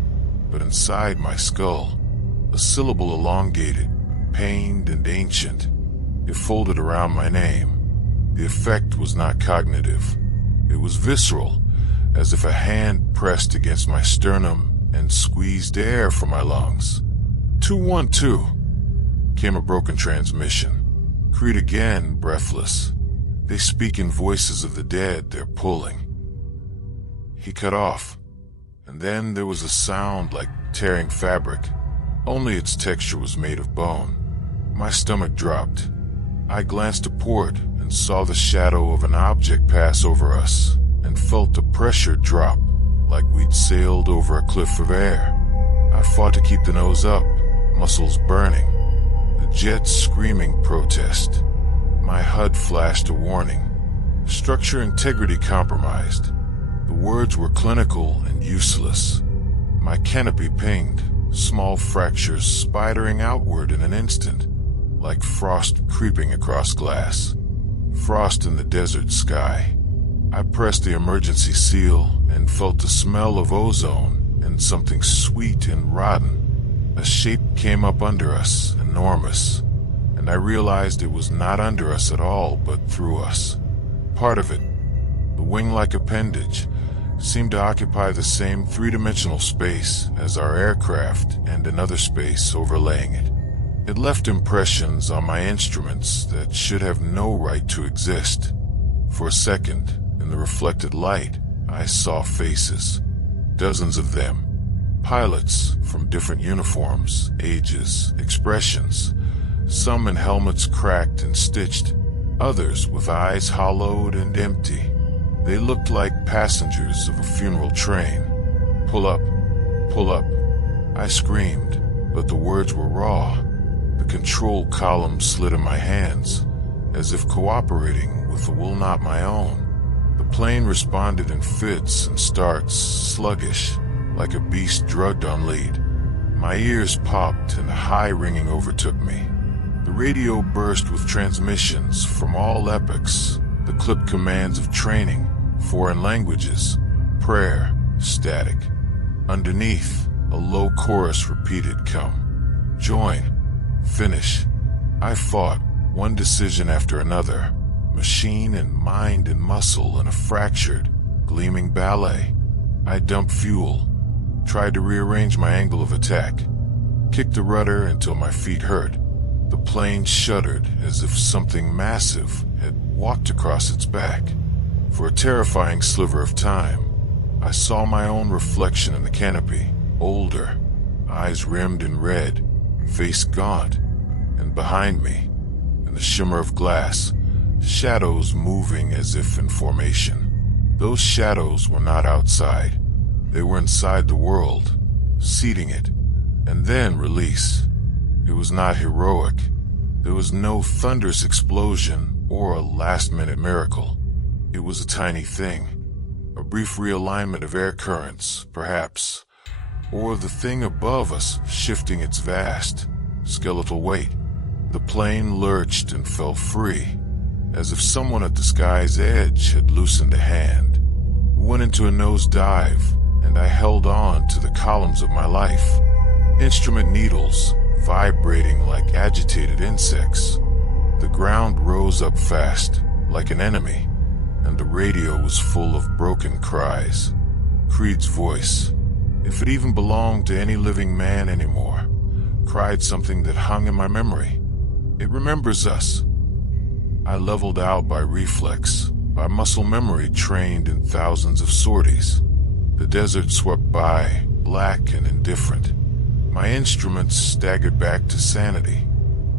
but inside my skull. A syllable elongated, pained and ancient. It folded around my name. The effect was not cognitive. It was visceral, as if a hand pressed against my sternum and squeezed air from my lungs. 212, came a broken transmission. Creed again, breathless. "They speak in voices of the dead, they're pulling." He cut off, and then there was a sound like tearing fabric, only its texture was made of bone. My stomach dropped. I glanced to port and saw the shadow of an object pass over us, and felt the pressure drop, like we'd sailed over a cliff of air. I fought to keep the nose up, muscles burning. The jet screaming protest. My HUD flashed a warning. Structure integrity compromised. The words were clinical and useless. My canopy pinged, small fractures spidering outward in an instant, like frost creeping across glass. Frost in the desert sky. I pressed the emergency seal and felt the smell of ozone and something sweet and rotten. A shape came up under us, enormous, and I realized it was not under us at all, but through us. Part of it, the wing-like appendage, seemed to occupy the same three-dimensional space as our aircraft and another space overlaying it. It left impressions on my instruments that should have no right to exist. For a second, in the reflected light, I saw faces. Dozens of them. Pilots from different uniforms, ages, expressions. Some in helmets cracked and stitched. Others with eyes hollowed and empty. They looked like passengers of a funeral train. "Pull up, pull up." I screamed, but the words were raw. The control column slid in my hands, as if cooperating with a will not my own. The plane responded in fits and starts, sluggish, like a beast drugged on lead. My ears popped and a high ringing overtook me. The radio burst with transmissions from all epochs, the clipped commands of training, foreign languages, prayer, static. Underneath, a low chorus repeated, "Come, join, finish." I fought, one decision after another, machine and mind and muscle in a fractured, gleaming ballet. I dumped fuel, tried to rearrange my angle of attack, kicked the rudder until my feet hurt. The plane shuddered as if something massive had walked across its back. For a terrifying sliver of time, I saw my own reflection in the canopy, older, eyes rimmed in red, face gaunt, and behind me, in the shimmer of glass, shadows moving as if in formation. Those shadows were not outside. They were inside the world, seeding it, and then release. It was not heroic. There was no thunderous explosion or a last-minute miracle. It was a tiny thing, a brief realignment of air currents, perhaps, or the thing above us shifting its vast, skeletal weight. The plane lurched and fell free, as if someone at the sky's edge had loosened a hand. We went into a nosedive, and I held on to the columns of my life, instrument needles vibrating like agitated insects. The ground rose up fast, like an enemy, and the radio was full of broken cries. Creed's voice, if it even belonged to any living man anymore, cried something that hung in my memory. It remembers us. I leveled out by reflex, by muscle memory trained in thousands of sorties. The desert swept by, black and indifferent. My instruments staggered back to sanity.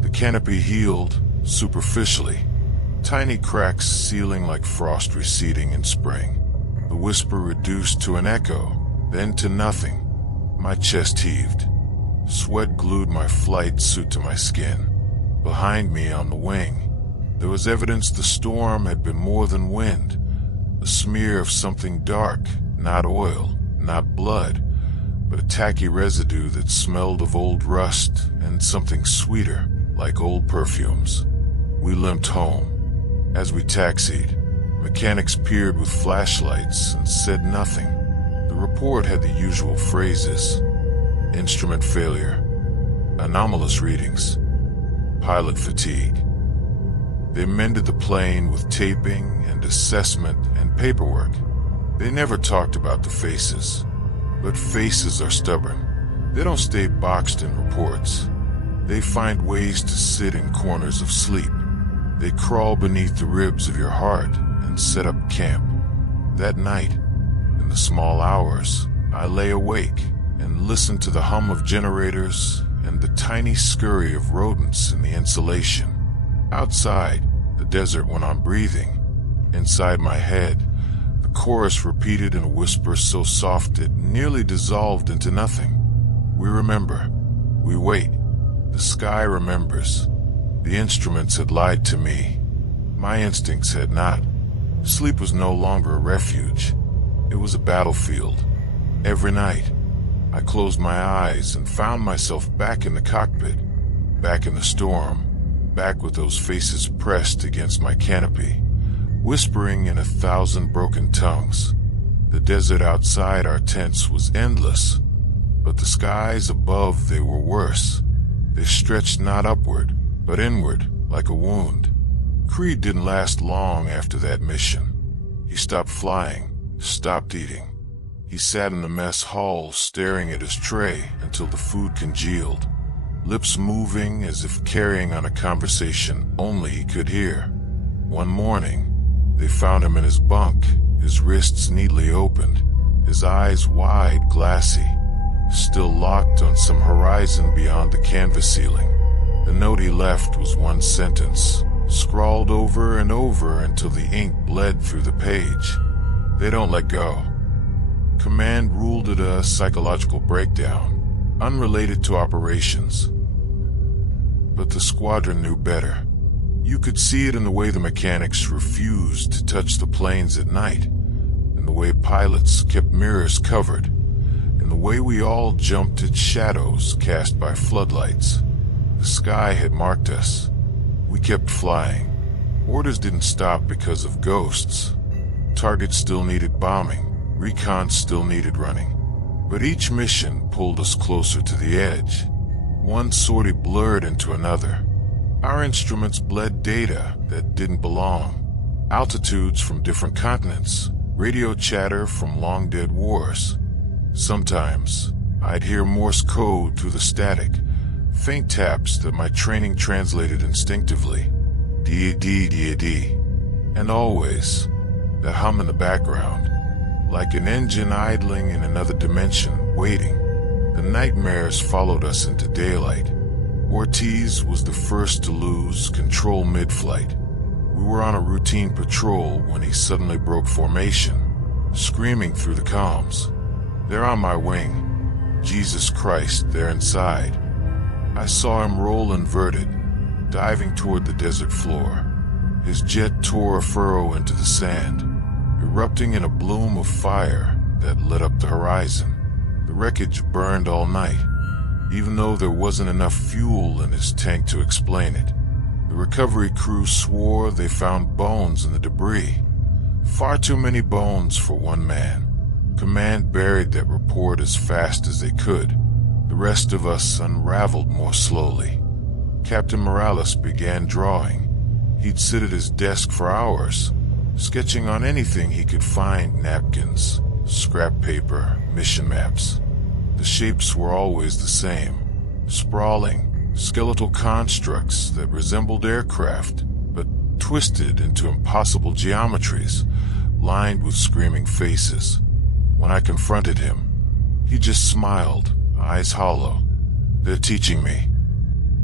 The canopy healed, superficially, tiny cracks sealing like frost receding in spring. The whisper reduced to an echo, then to nothing. My chest heaved. Sweat glued my flight suit to my skin. Behind me on the wing, there was evidence the storm had been more than wind, a smear of something dark, not oil, not blood, but a tacky residue that smelled of old rust and something sweeter, like old perfumes. We limped home. As we taxied, mechanics peered with flashlights and said nothing. The report had the usual phrases: instrument failure, anomalous readings, pilot fatigue. They mended the plane with taping and assessment and paperwork. They never talked about the faces, but faces are stubborn. They don't stay boxed in reports. They find ways to sit in corners of sleep. They crawl beneath the ribs of your heart and set up camp. That night, in the small hours, I lay awake and listened to the hum of generators and the tiny scurry of rodents in the insulation. Outside, the desert went on breathing. Inside my head, the chorus repeated in a whisper so soft it nearly dissolved into nothing. We remember. We wait. The sky remembers. The instruments had lied to me. My instincts had not. Sleep was no longer a refuge. It was a battlefield. Every night, I closed my eyes and found myself back in the cockpit, back in the storm, back with those faces pressed against my canopy, whispering in 1,000 broken tongues. The desert outside our tents was endless, but the skies above, they were worse. They stretched not upward, but inward, like a wound. Creed didn't last long after that mission. He stopped flying, stopped eating. He sat in the mess hall staring at his tray until the food congealed, lips moving as if carrying on a conversation only he could hear. One morning, they found him in his bunk, his wrists neatly opened, his eyes wide, glassy, still locked on some horizon beyond the canvas ceiling. The note he left was one sentence, scrawled over and over until the ink bled through the page. They don't let go. Command ruled it a psychological breakdown, unrelated to operations. But the squadron knew better. You could see it in the way the mechanics refused to touch the planes at night, in the way pilots kept mirrors covered, in the way we all jumped at shadows cast by floodlights. The sky had marked us. We kept flying. Orders didn't stop because of ghosts. Targets still needed bombing. Recon still needed running. But each mission pulled us closer to the edge. One sortie blurred into another. Our instruments bled data that didn't belong. Altitudes from different continents. Radio chatter from long-dead wars. Sometimes, I'd hear Morse code through the static. Faint taps that my training translated instinctively. D-D-D-D. And always, that hum in the background. Like an engine idling in another dimension, waiting. The nightmares followed us into daylight. Ortiz was the first to lose control mid-flight. We were on a routine patrol when he suddenly broke formation, screaming through the comms. They're on my wing. Jesus Christ, they're inside. I saw him roll inverted, diving toward the desert floor. His jet tore a furrow into the sand, erupting in a bloom of fire that lit up the horizon. The wreckage burned all night, even though there wasn't enough fuel in his tank to explain it. The recovery crew swore they found bones in the debris. Far too many bones for one man. Command buried that report as fast as they could. The rest of us unraveled more slowly. Captain Morales began drawing. He'd sit at his desk for hours, sketching on anything he could find: napkins, scrap paper, mission maps. The shapes were always the same: sprawling, skeletal constructs that resembled aircraft, but twisted into impossible geometries, lined with screaming faces. When I confronted him, he just smiled, eyes hollow. "They're teaching me,"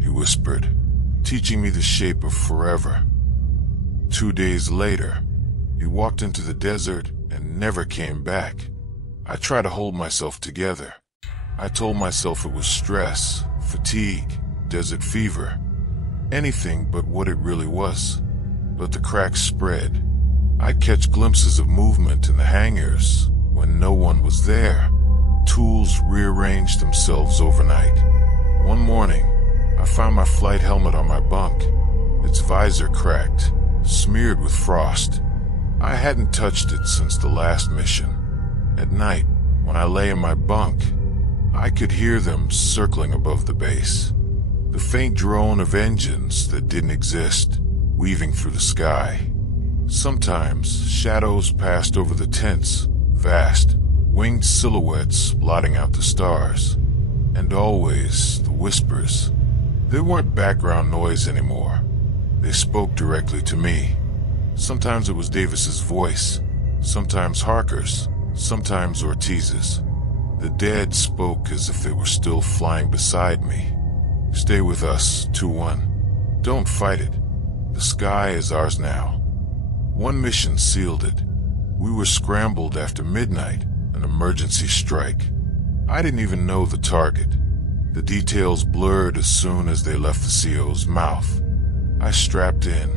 he whispered, "teaching me the shape of forever." 2 days later, he walked into the desert and never came back. I tried to hold myself together. I told myself it was stress, fatigue, desert fever, anything but what it really was. But the cracks spread. I'd catch glimpses of movement in the hangars when no one was there. Tools rearranged themselves overnight. One morning, I found my flight helmet on my bunk, its visor cracked, smeared with frost. I hadn't touched it since the last mission. At night, when I lay in my bunk, I could hear them circling above the base. The faint drone of engines that didn't exist, weaving through the sky. Sometimes, shadows passed over the tents, vast, winged silhouettes blotting out the stars. And always, the whispers. They weren't background noise anymore. They spoke directly to me. Sometimes it was Davis's voice, sometimes Harker's, sometimes Ortiz's. The dead spoke as if they were still flying beside me. "Stay with us, 2-1. Don't fight it. The sky is ours now." One mission sealed it. We were scrambled after midnight, an emergency strike. I didn't even know the target. The details blurred as soon as they left the CO's mouth. I strapped in,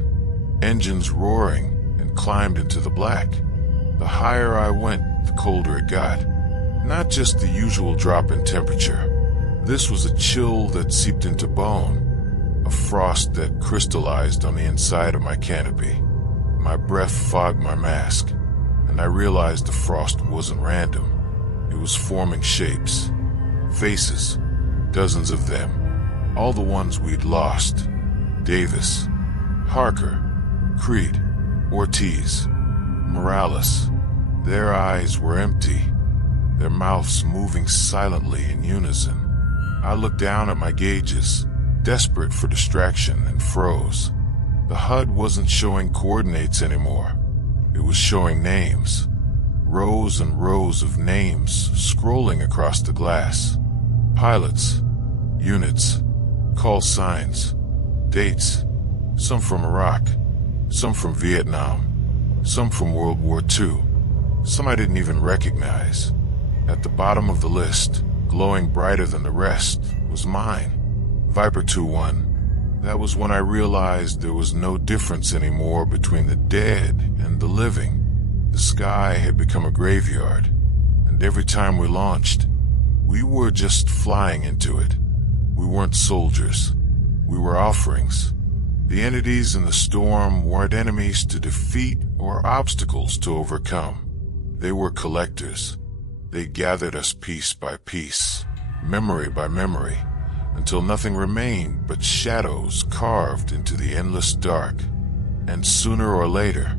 engines roaring, and climbed into the black. The higher I went, the colder it got. Not just the usual drop in temperature. This was a chill that seeped into bone, a frost that crystallized on the inside of my canopy. My breath fogged my mask, and I realized the frost wasn't random. It was forming shapes, faces, dozens of them, all the ones we'd lost. Davis, Harker, Creed, Ortiz, Morales. Their eyes were empty, their mouths moving silently in unison. I looked down at my gauges, desperate for distraction, and froze. The HUD wasn't showing coordinates anymore. It was showing names. Rows and rows of names scrolling across the glass. Pilots, units, call signs, dates. Some from Iraq, some from Vietnam, some from World War II. Some I didn't even recognize. At the bottom of the list, glowing brighter than the rest, was mine. Viper 2-1. That was when I realized there was no difference anymore between the dead and the living. The sky had become a graveyard, and every time we launched, we were just flying into it. We weren't soldiers. We were offerings. The entities in the storm weren't enemies to defeat or obstacles to overcome. They were collectors. They gathered us piece by piece, memory by memory, until nothing remained but shadows carved into the endless dark. And sooner or later,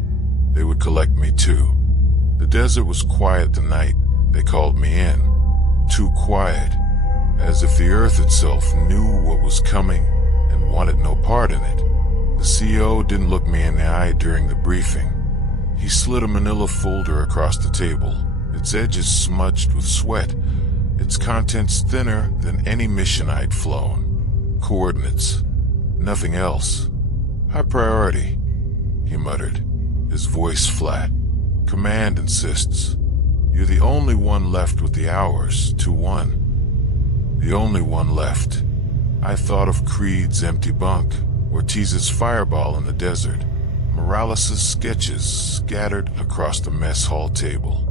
they would collect me too. The desert was quiet the night they called me in. Too quiet, as if the earth itself knew what was coming and wanted no part in it. The CO didn't look me in the eye during the briefing. He slid a manila folder across the table, its edges smudged with sweat, its contents thinner than any mission I'd flown. Coordinates. Nothing else. High priority, he muttered, his voice flat. Command insists. You're the only one left with the hours, 2-1. The only one left. I thought of Creed's empty bunk, Ortiz's fireball in the desert, paralysis sketches scattered across the mess hall table.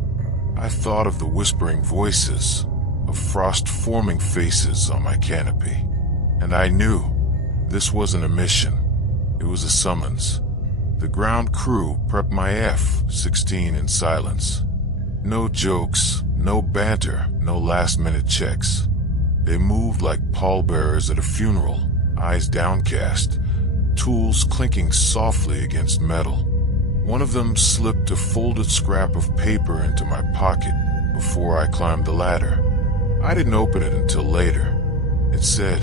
I thought of the whispering voices, of frost-forming faces on my canopy, and I knew this wasn't a mission, it was a summons. The ground crew prepped my F-16 in silence. No jokes, no banter, no last-minute checks. They moved like pallbearers at a funeral, eyes downcast, tools clinking softly against metal. One of them slipped a folded scrap of paper into my pocket before I climbed the ladder. I didn't open it until later. It said,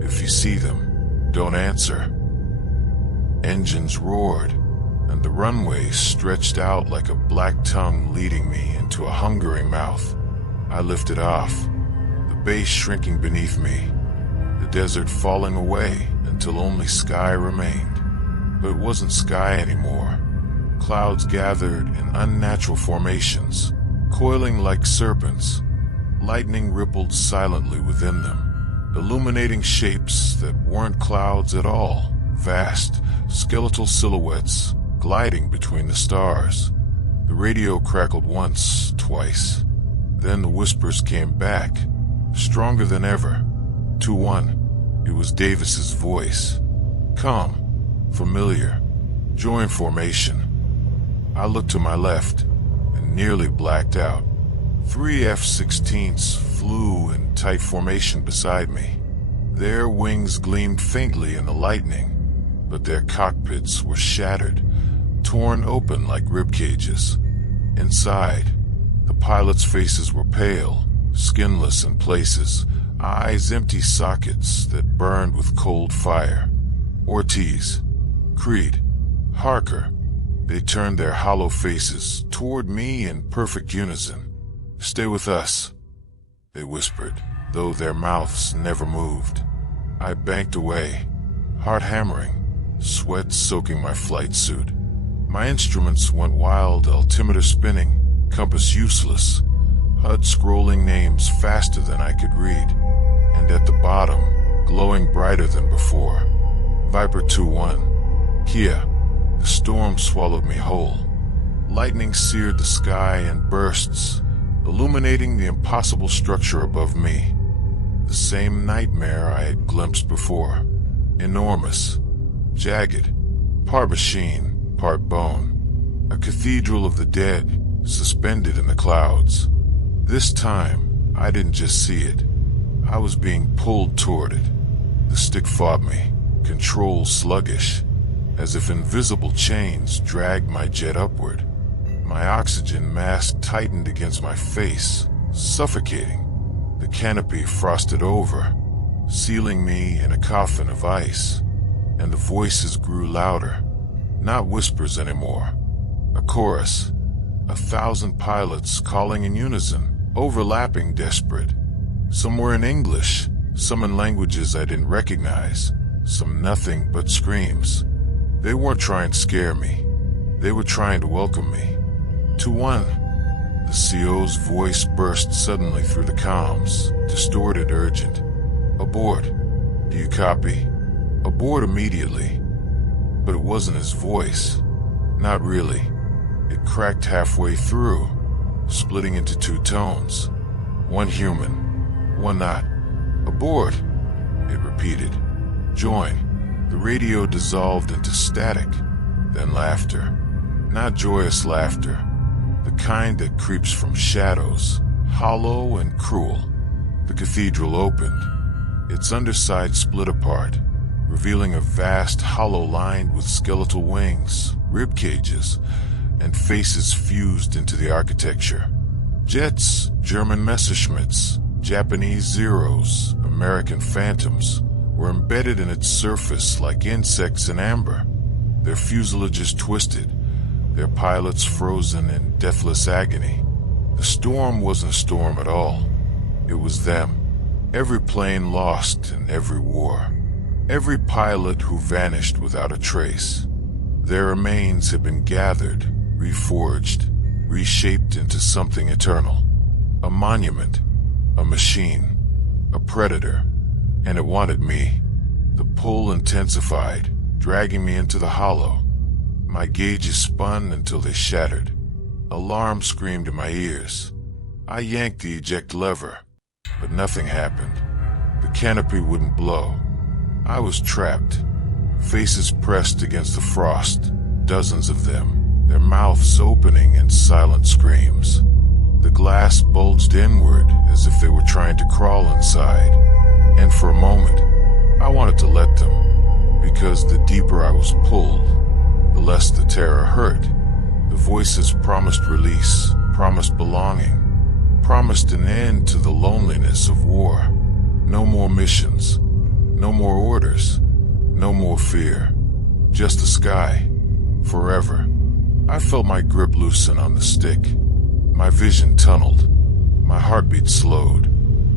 "If you see them, don't answer." Engines roared, and the runway stretched out like a black tongue leading me into a hungering mouth. I lifted off, the base shrinking beneath me, the desert falling away until only sky remained. But it wasn't sky anymore. Clouds gathered in unnatural formations, coiling like serpents. Lightning rippled silently within them, illuminating shapes that weren't clouds at all, vast, skeletal silhouettes gliding between the stars. The radio crackled once, twice. Then the whispers came back, stronger than ever. 2-1. It was Davis's voice. Calm, familiar, join formation. I looked to my left and nearly blacked out. 3 F-16s flew in tight formation beside me. Their wings gleamed faintly in the lightning, but their cockpits were shattered, torn open like rib cages. Inside, the pilots' faces were pale, skinless in places, eyes empty sockets that burned with cold fire. Ortiz, Creed, Harker, they turned their hollow faces toward me in perfect unison. "Stay with us," they whispered, though their mouths never moved. I banked away, heart hammering, sweat soaking my flight suit. My instruments went wild, altimeter spinning, compass useless, HUD scrolling names faster than I could read, and at the bottom, glowing brighter than before, Viper 2-1. Here, the storm swallowed me whole. Lightning seared the sky in bursts, illuminating the impossible structure above me. The same nightmare I had glimpsed before. Enormous, jagged, part machine, part bone. A cathedral of the dead, suspended in the clouds. This time, I didn't just see it. I was being pulled toward it. The stick fought me, control sluggish, as if invisible chains dragged my jet upward. My oxygen mask tightened against my face, suffocating. The canopy frosted over, sealing me in a coffin of ice, and the voices grew louder, not whispers anymore. A chorus, 1,000 pilots calling in unison, overlapping desperate. Some were in English, some in languages I didn't recognize, some nothing but screams. They weren't trying to scare me. They were trying to welcome me. 2-1. The CO's voice burst suddenly through the comms, distorted, urgent. Aboard. Do you copy? Aboard immediately. But it wasn't his voice. Not really. It cracked halfway through, splitting into 2 tones. One human, one not. Aboard, it repeated. Join. The radio dissolved into static, then laughter. Not joyous laughter, the kind that creeps from shadows, hollow and cruel. The cathedral opened. Its underside split apart, revealing a vast hollow lined with skeletal wings, rib cages, and faces fused into the architecture. Jets, German Messerschmitts, Japanese Zeros, American Phantoms were embedded in its surface like insects in amber, their fuselages twisted, their pilots frozen in deathless agony. The storm wasn't a storm at all. It was them. Every plane lost in every war. Every pilot who vanished without a trace. Their remains had been gathered, reforged, reshaped into something eternal. A monument, a machine, a predator, and it wanted me. The pull intensified, dragging me into the hollow. My gauges spun until they shattered. Alarm screamed in my ears. I yanked the eject lever, but nothing happened. The canopy wouldn't blow. I was trapped. Faces pressed against the frost, dozens of them, their mouths opening in silent screams. The glass bulged inward as if they were trying to crawl inside. And for a moment, I wanted to let them, because the deeper I was pulled, the less the terror hurt. The voices promised release, promised belonging, promised an end to the loneliness of war. No more missions, no more orders, no more fear. Just the sky, forever. I felt my grip loosen on the stick. My vision tunneled. My heartbeat slowed.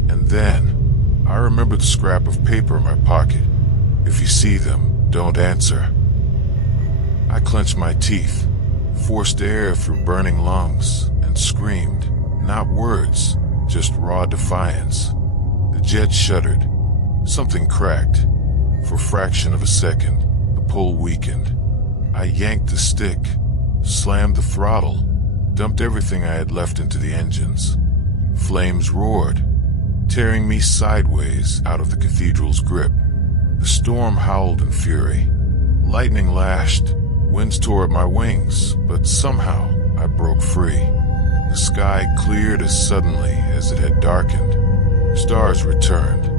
And then, I remembered the scrap of paper in my pocket. If you see them, don't answer. I clenched my teeth, forced air through burning lungs, and screamed, not words, just raw defiance. The jet shuddered. Something cracked. For a fraction of a second, the pull weakened. I yanked the stick, slammed the throttle, dumped everything I had left into the engines. Flames roared, tearing me sideways out of the cathedral's grip. The storm howled in fury. Lightning lashed, winds tore at my wings, but somehow I broke free. The sky cleared as suddenly as it had darkened. Stars returned.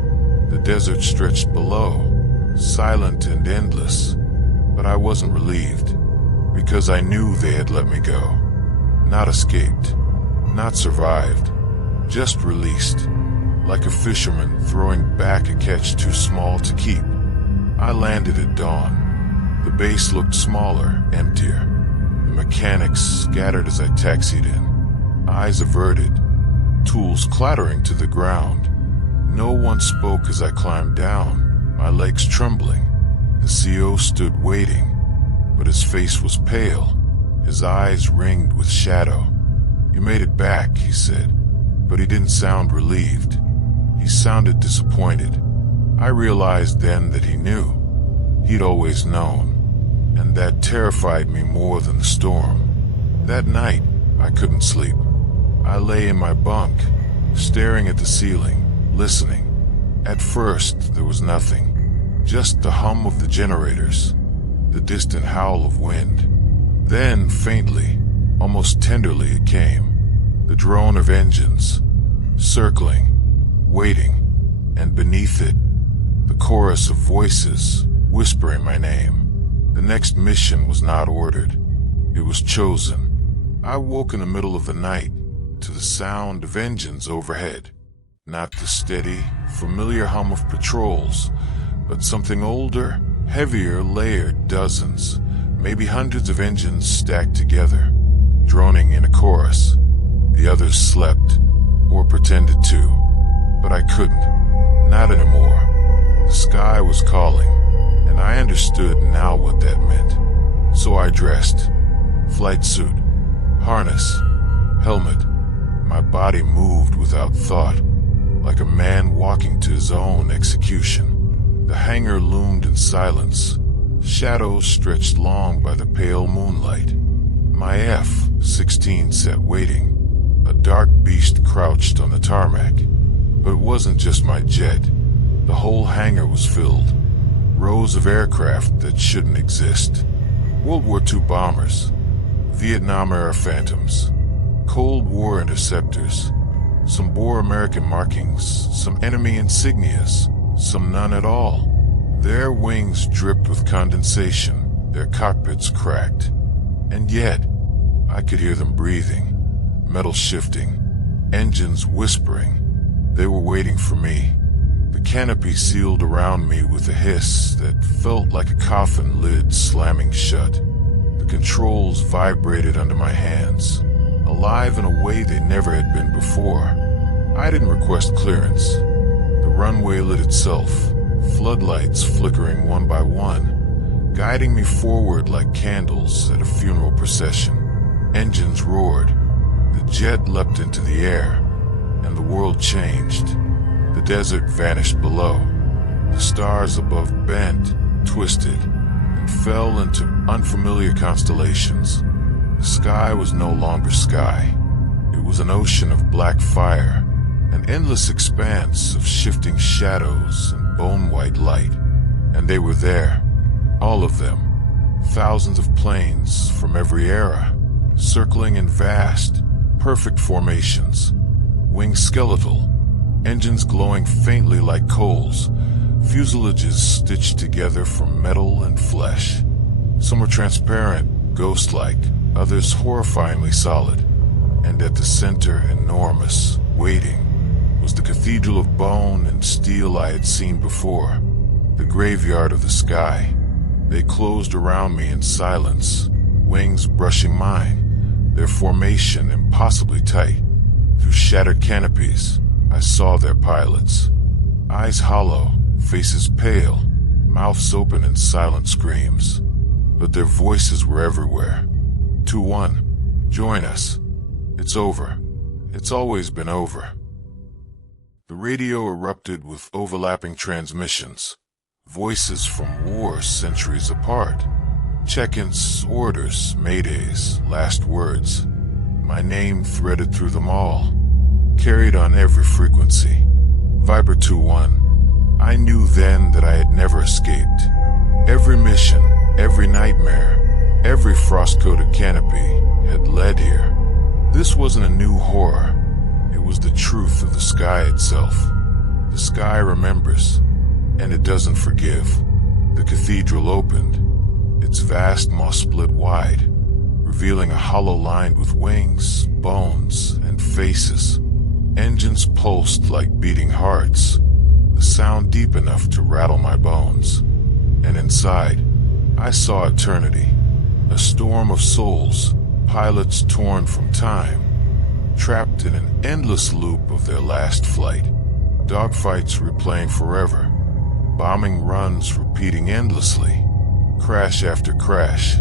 The desert stretched below, silent and endless. But I wasn't relieved, because I knew they had let me go. Not escaped, not survived, just released, like a fisherman throwing back a catch too small to keep. I landed at dawn. The base looked smaller, emptier. The mechanics scattered as I taxied in, eyes averted, tools clattering to the ground. No one spoke as I climbed down, my legs trembling. The CO stood waiting, but his face was pale, his eyes ringed with shadow. "You made it back," he said, but he didn't sound relieved. He sounded disappointed. I realized then that he knew. He'd always known. And that terrified me more than the storm. That night, I couldn't sleep. I lay in my bunk, staring at the ceiling, listening. At first, there was nothing. Just the hum of the generators, the distant howl of wind. Then, faintly, almost tenderly it came. The drone of engines, circling, waiting, and beneath it, the chorus of voices whispering my name. The next mission was not ordered. It was chosen. I woke in the middle of the night to the sound of engines overhead. Not the steady, familiar hum of patrols, but something older, heavier, layered, dozens, maybe hundreds of engines stacked together, droning in a chorus. The others slept, or pretended to, but I couldn't. Not anymore. The sky was calling, and I understood now what that meant. So I dressed. Flight suit, harness, helmet. My body moved without thought, like a man walking to his own execution. The hangar loomed in silence. Shadows stretched long by the pale moonlight. My F-16 sat waiting. A dark beast crouched on the tarmac. But it wasn't just my jet. The whole hangar was filled. Rows of aircraft that shouldn't exist. World War II bombers, Vietnam-era Phantoms, Cold War interceptors, some bore American markings, some enemy insignias, some none at all. Their wings dripped with condensation, their cockpits cracked. And yet, I could hear them breathing, metal shifting, engines whispering. They were waiting for me. The canopy sealed around me with a hiss that felt like a coffin lid slamming shut. The controls vibrated under my hands, alive in a way they never had been before. I didn't request clearance. The runway lit itself, floodlights flickering one by one, guiding me forward like candles at a funeral procession. Engines roared. The jet leapt into the air, and the world changed. The desert vanished below. The stars above bent, twisted, and fell into unfamiliar constellations. The sky was no longer sky. It was an ocean of black fire, an endless expanse of shifting shadows and bone-white light. And they were there, all of them, thousands of planes from every era, circling in vast, perfect formations, wings skeletal, engines glowing faintly like coals, fuselages stitched together from metal and flesh. Some were transparent, ghost-like, others horrifyingly solid. And at the center, enormous, waiting, was the cathedral of bone and steel I had seen before, the graveyard of the sky. They closed around me in silence, wings brushing mine, their formation impossibly tight. Through shattered canopies, I saw their pilots, eyes hollow, faces pale, mouths open in silent screams. But their voices were everywhere. 2-1, join us. It's over. It's always been over. The radio erupted with overlapping transmissions, voices from wars centuries apart. Check-ins, orders, maydays, last words. My name threaded through them all, carried on every frequency. Viper 2-1. I knew then that I had never escaped. Every mission, every nightmare, every frost-coated canopy had led here. This wasn't a new horror. It was the truth of the sky itself. The sky remembers, and it doesn't forgive. The cathedral opened, its vast maw split wide, revealing a hollow lined with wings, bones, and faces. Engines pulsed like beating hearts, the sound deep enough to rattle my bones. And inside, I saw eternity, a storm of souls, pilots torn from time, trapped in an endless loop of their last flight. Dogfights replaying forever, bombing runs repeating endlessly, crash after crash,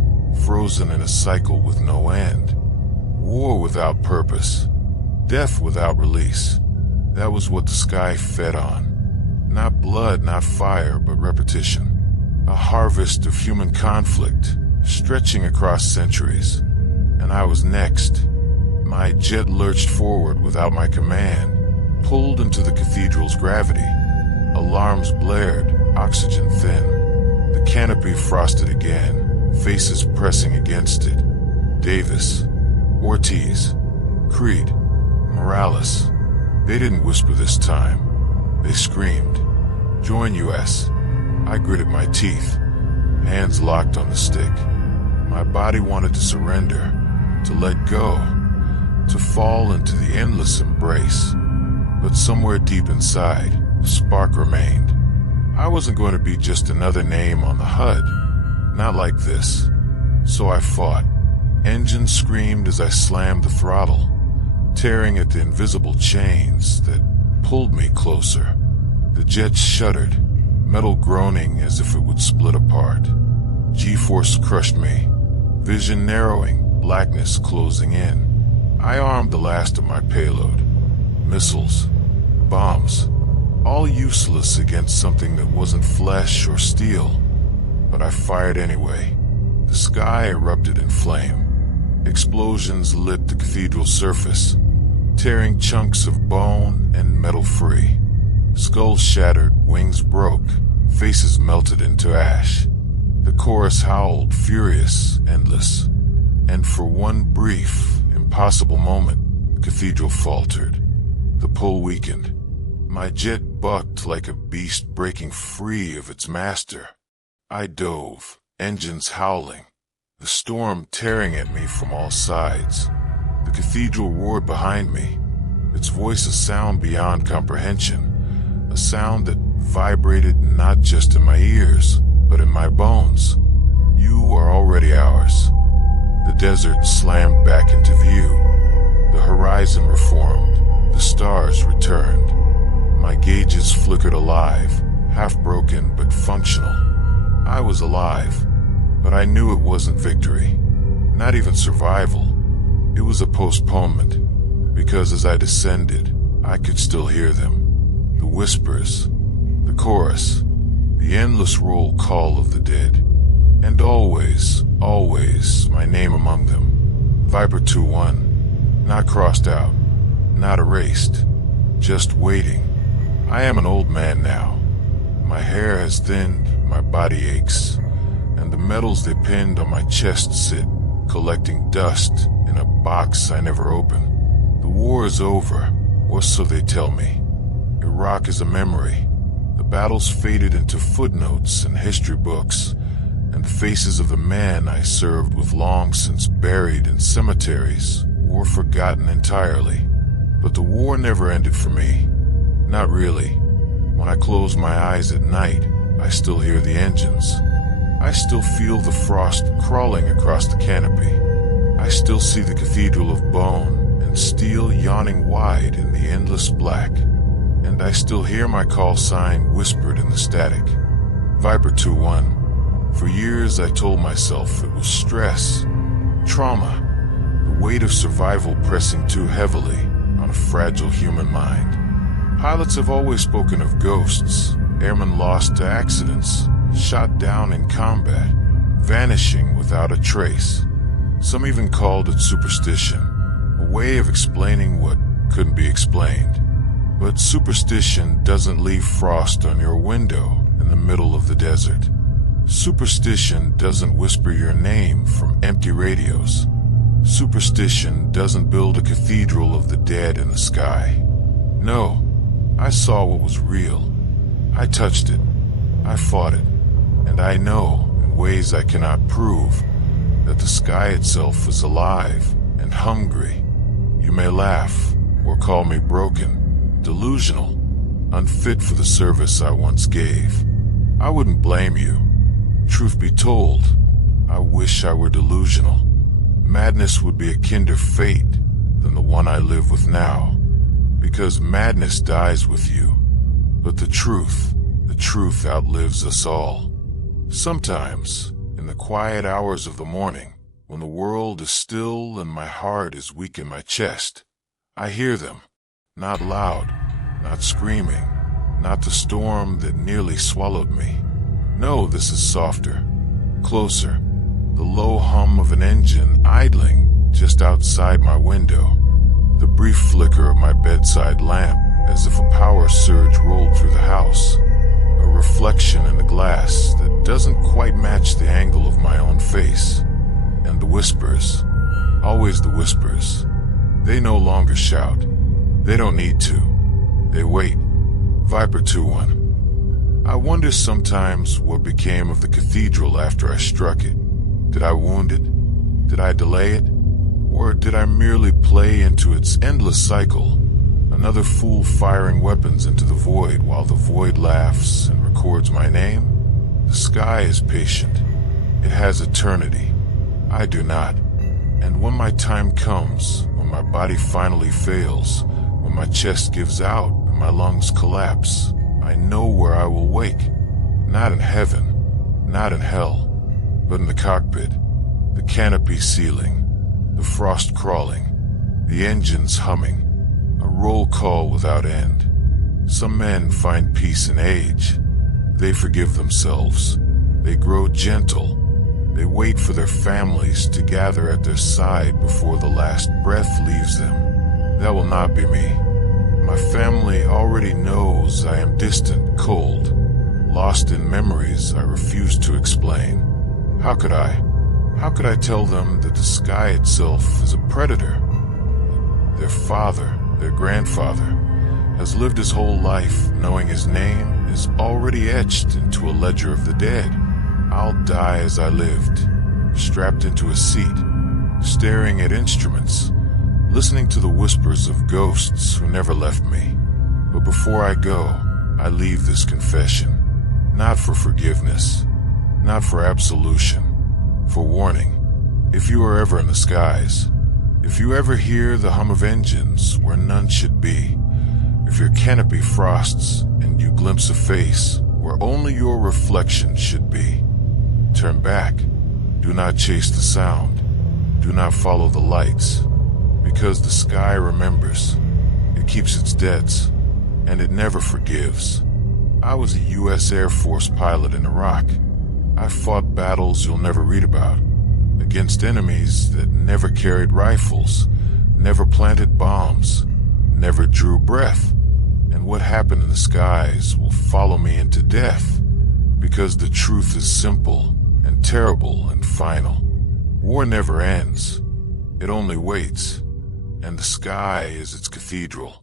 frozen in a cycle with no end. War without purpose, death without release. That was what the sky fed on. Not blood, not fire, but repetition. A harvest of human conflict, stretching across centuries. And I was next. My jet lurched forward without my command, pulled into the cathedral's gravity. Alarms blared, oxygen thin. The canopy frosted again, faces pressing against it. Davis, Ortiz, Creed, Morales. They didn't whisper this time. They screamed, "Join US." I gritted my teeth, hands locked on the stick. My body wanted to surrender, to let go, to fall into the endless embrace. But somewhere deep inside, a spark remained. I wasn't going to be just another name on the HUD. Not like this. So I fought. Engines screamed as I slammed the throttle, tearing at the invisible chains that pulled me closer. The jet shuddered, metal groaning as if it would split apart. G-force crushed me, vision narrowing, blackness closing in. I armed the last of my payload. Missiles, bombs, all useless against something that wasn't flesh or steel. But I fired anyway. The sky erupted in flame. Explosions lit the cathedral's surface, tearing chunks of bone and metal free. Skulls shattered, wings broke, faces melted into ash. The chorus howled, furious, endless. And for one brief, impossible moment, the cathedral faltered. The pull weakened. My jet bucked like a beast breaking free of its master. I dove, engines howling, the storm tearing at me from all sides. The cathedral roared behind me, its voice a sound beyond comprehension, a sound that vibrated not just in my ears, but in my bones. You are already ours. The desert slammed back into view. The horizon reformed, the stars returned. My gauges flickered alive, half broken but functional. I was alive, but I knew it wasn't victory, not even survival. It was a postponement, because as I descended, I could still hear them. The whispers, the chorus, the endless roll call of the dead. And always, always, my name among them. Viper 2-1. Not crossed out, not erased, just waiting. I am an old man now. My hair has thinned, my body aches, and the medals they pinned on my chest sit, collecting dust in a box I never opened. The war is over, or so they tell me. Iraq is a memory. The battles faded into footnotes in history books, and the faces of the men I served with long since buried in cemeteries or forgotten entirely. But the war never ended for me. Not really. When I close my eyes at night, I still hear the engines. I still feel the frost crawling across the canopy. I still see the cathedral of bone and steel yawning wide in the endless black. And I still hear my call sign whispered in the static. Viper 2-1. For years I told myself it was stress, trauma, the weight of survival pressing too heavily on a fragile human mind. Pilots have always spoken of ghosts, airmen lost to accidents, shot down in combat, vanishing without a trace. Some even called it superstition, a way of explaining what couldn't be explained. But superstition doesn't leave frost on your window in the middle of the desert. Superstition doesn't whisper your name from empty radios. Superstition doesn't build a cathedral of the dead in the sky. No, I saw what was real. I touched it. I fought it. And I know, in ways I cannot prove, that the sky itself is alive and hungry. You may laugh or call me broken, delusional, unfit for the service I once gave. I wouldn't blame you. Truth be told, I wish I were delusional. Madness would be a kinder fate than the one I live with now, because madness dies with you. But the truth outlives us all. Sometimes, in the quiet hours of the morning, when the world is still and my heart is weak in my chest, I hear them, not loud, not screaming, not the storm that nearly swallowed me. No, this is softer, closer, the low hum of an engine idling just outside my window, the brief flicker of my bedside lamp as if a power surge rolled through the house, a reflection in the glass that doesn't quite match the angle of my own face, and the whispers, always the whispers. They no longer shout. They don't need to. They wait. Viper 2-1. I wonder sometimes what became of the cathedral after I struck it. Did I wound it? Did I delay it? Or did I merely play into its endless cycle, another fool firing weapons into the void while the void laughs and records my name? The sky is patient. It has eternity. I do not. And when my time comes, when my body finally fails, when my chest gives out and my lungs collapse, I know where I will wake. Not in heaven, not in hell, but in the cockpit, the canopy ceiling, the frost crawling, the engines humming, a roll call without end. Some men find peace in age. They forgive themselves. They grow gentle. They wait for their families to gather at their side before the last breath leaves them. That will not be me. My family already knows I am distant, cold, lost in memories I refuse to explain. How could I? How could I tell them that the sky itself is a predator? Their father, their grandfather, has lived his whole life knowing his name is already etched into a ledger of the dead. I'll die as I lived, strapped into a seat, staring at instruments, listening to the whispers of ghosts who never left me. But before I go, I leave this confession, not for forgiveness, not for absolution, for warning. If you are ever in the skies, if you ever hear the hum of engines where none should be, if your canopy frosts and you glimpse a face where only your reflection should be, turn back. Do not chase the sound. Do not follow the lights, because the sky remembers. It keeps its debts, and it never forgives. I was a U.S. Air Force pilot in Iraq. I've fought battles you'll never read about, against enemies that never carried rifles, never planted bombs, never drew breath. And what happened in the skies will follow me into death, because the truth is simple and terrible and final. War never ends. It only waits, and the sky is its cathedral.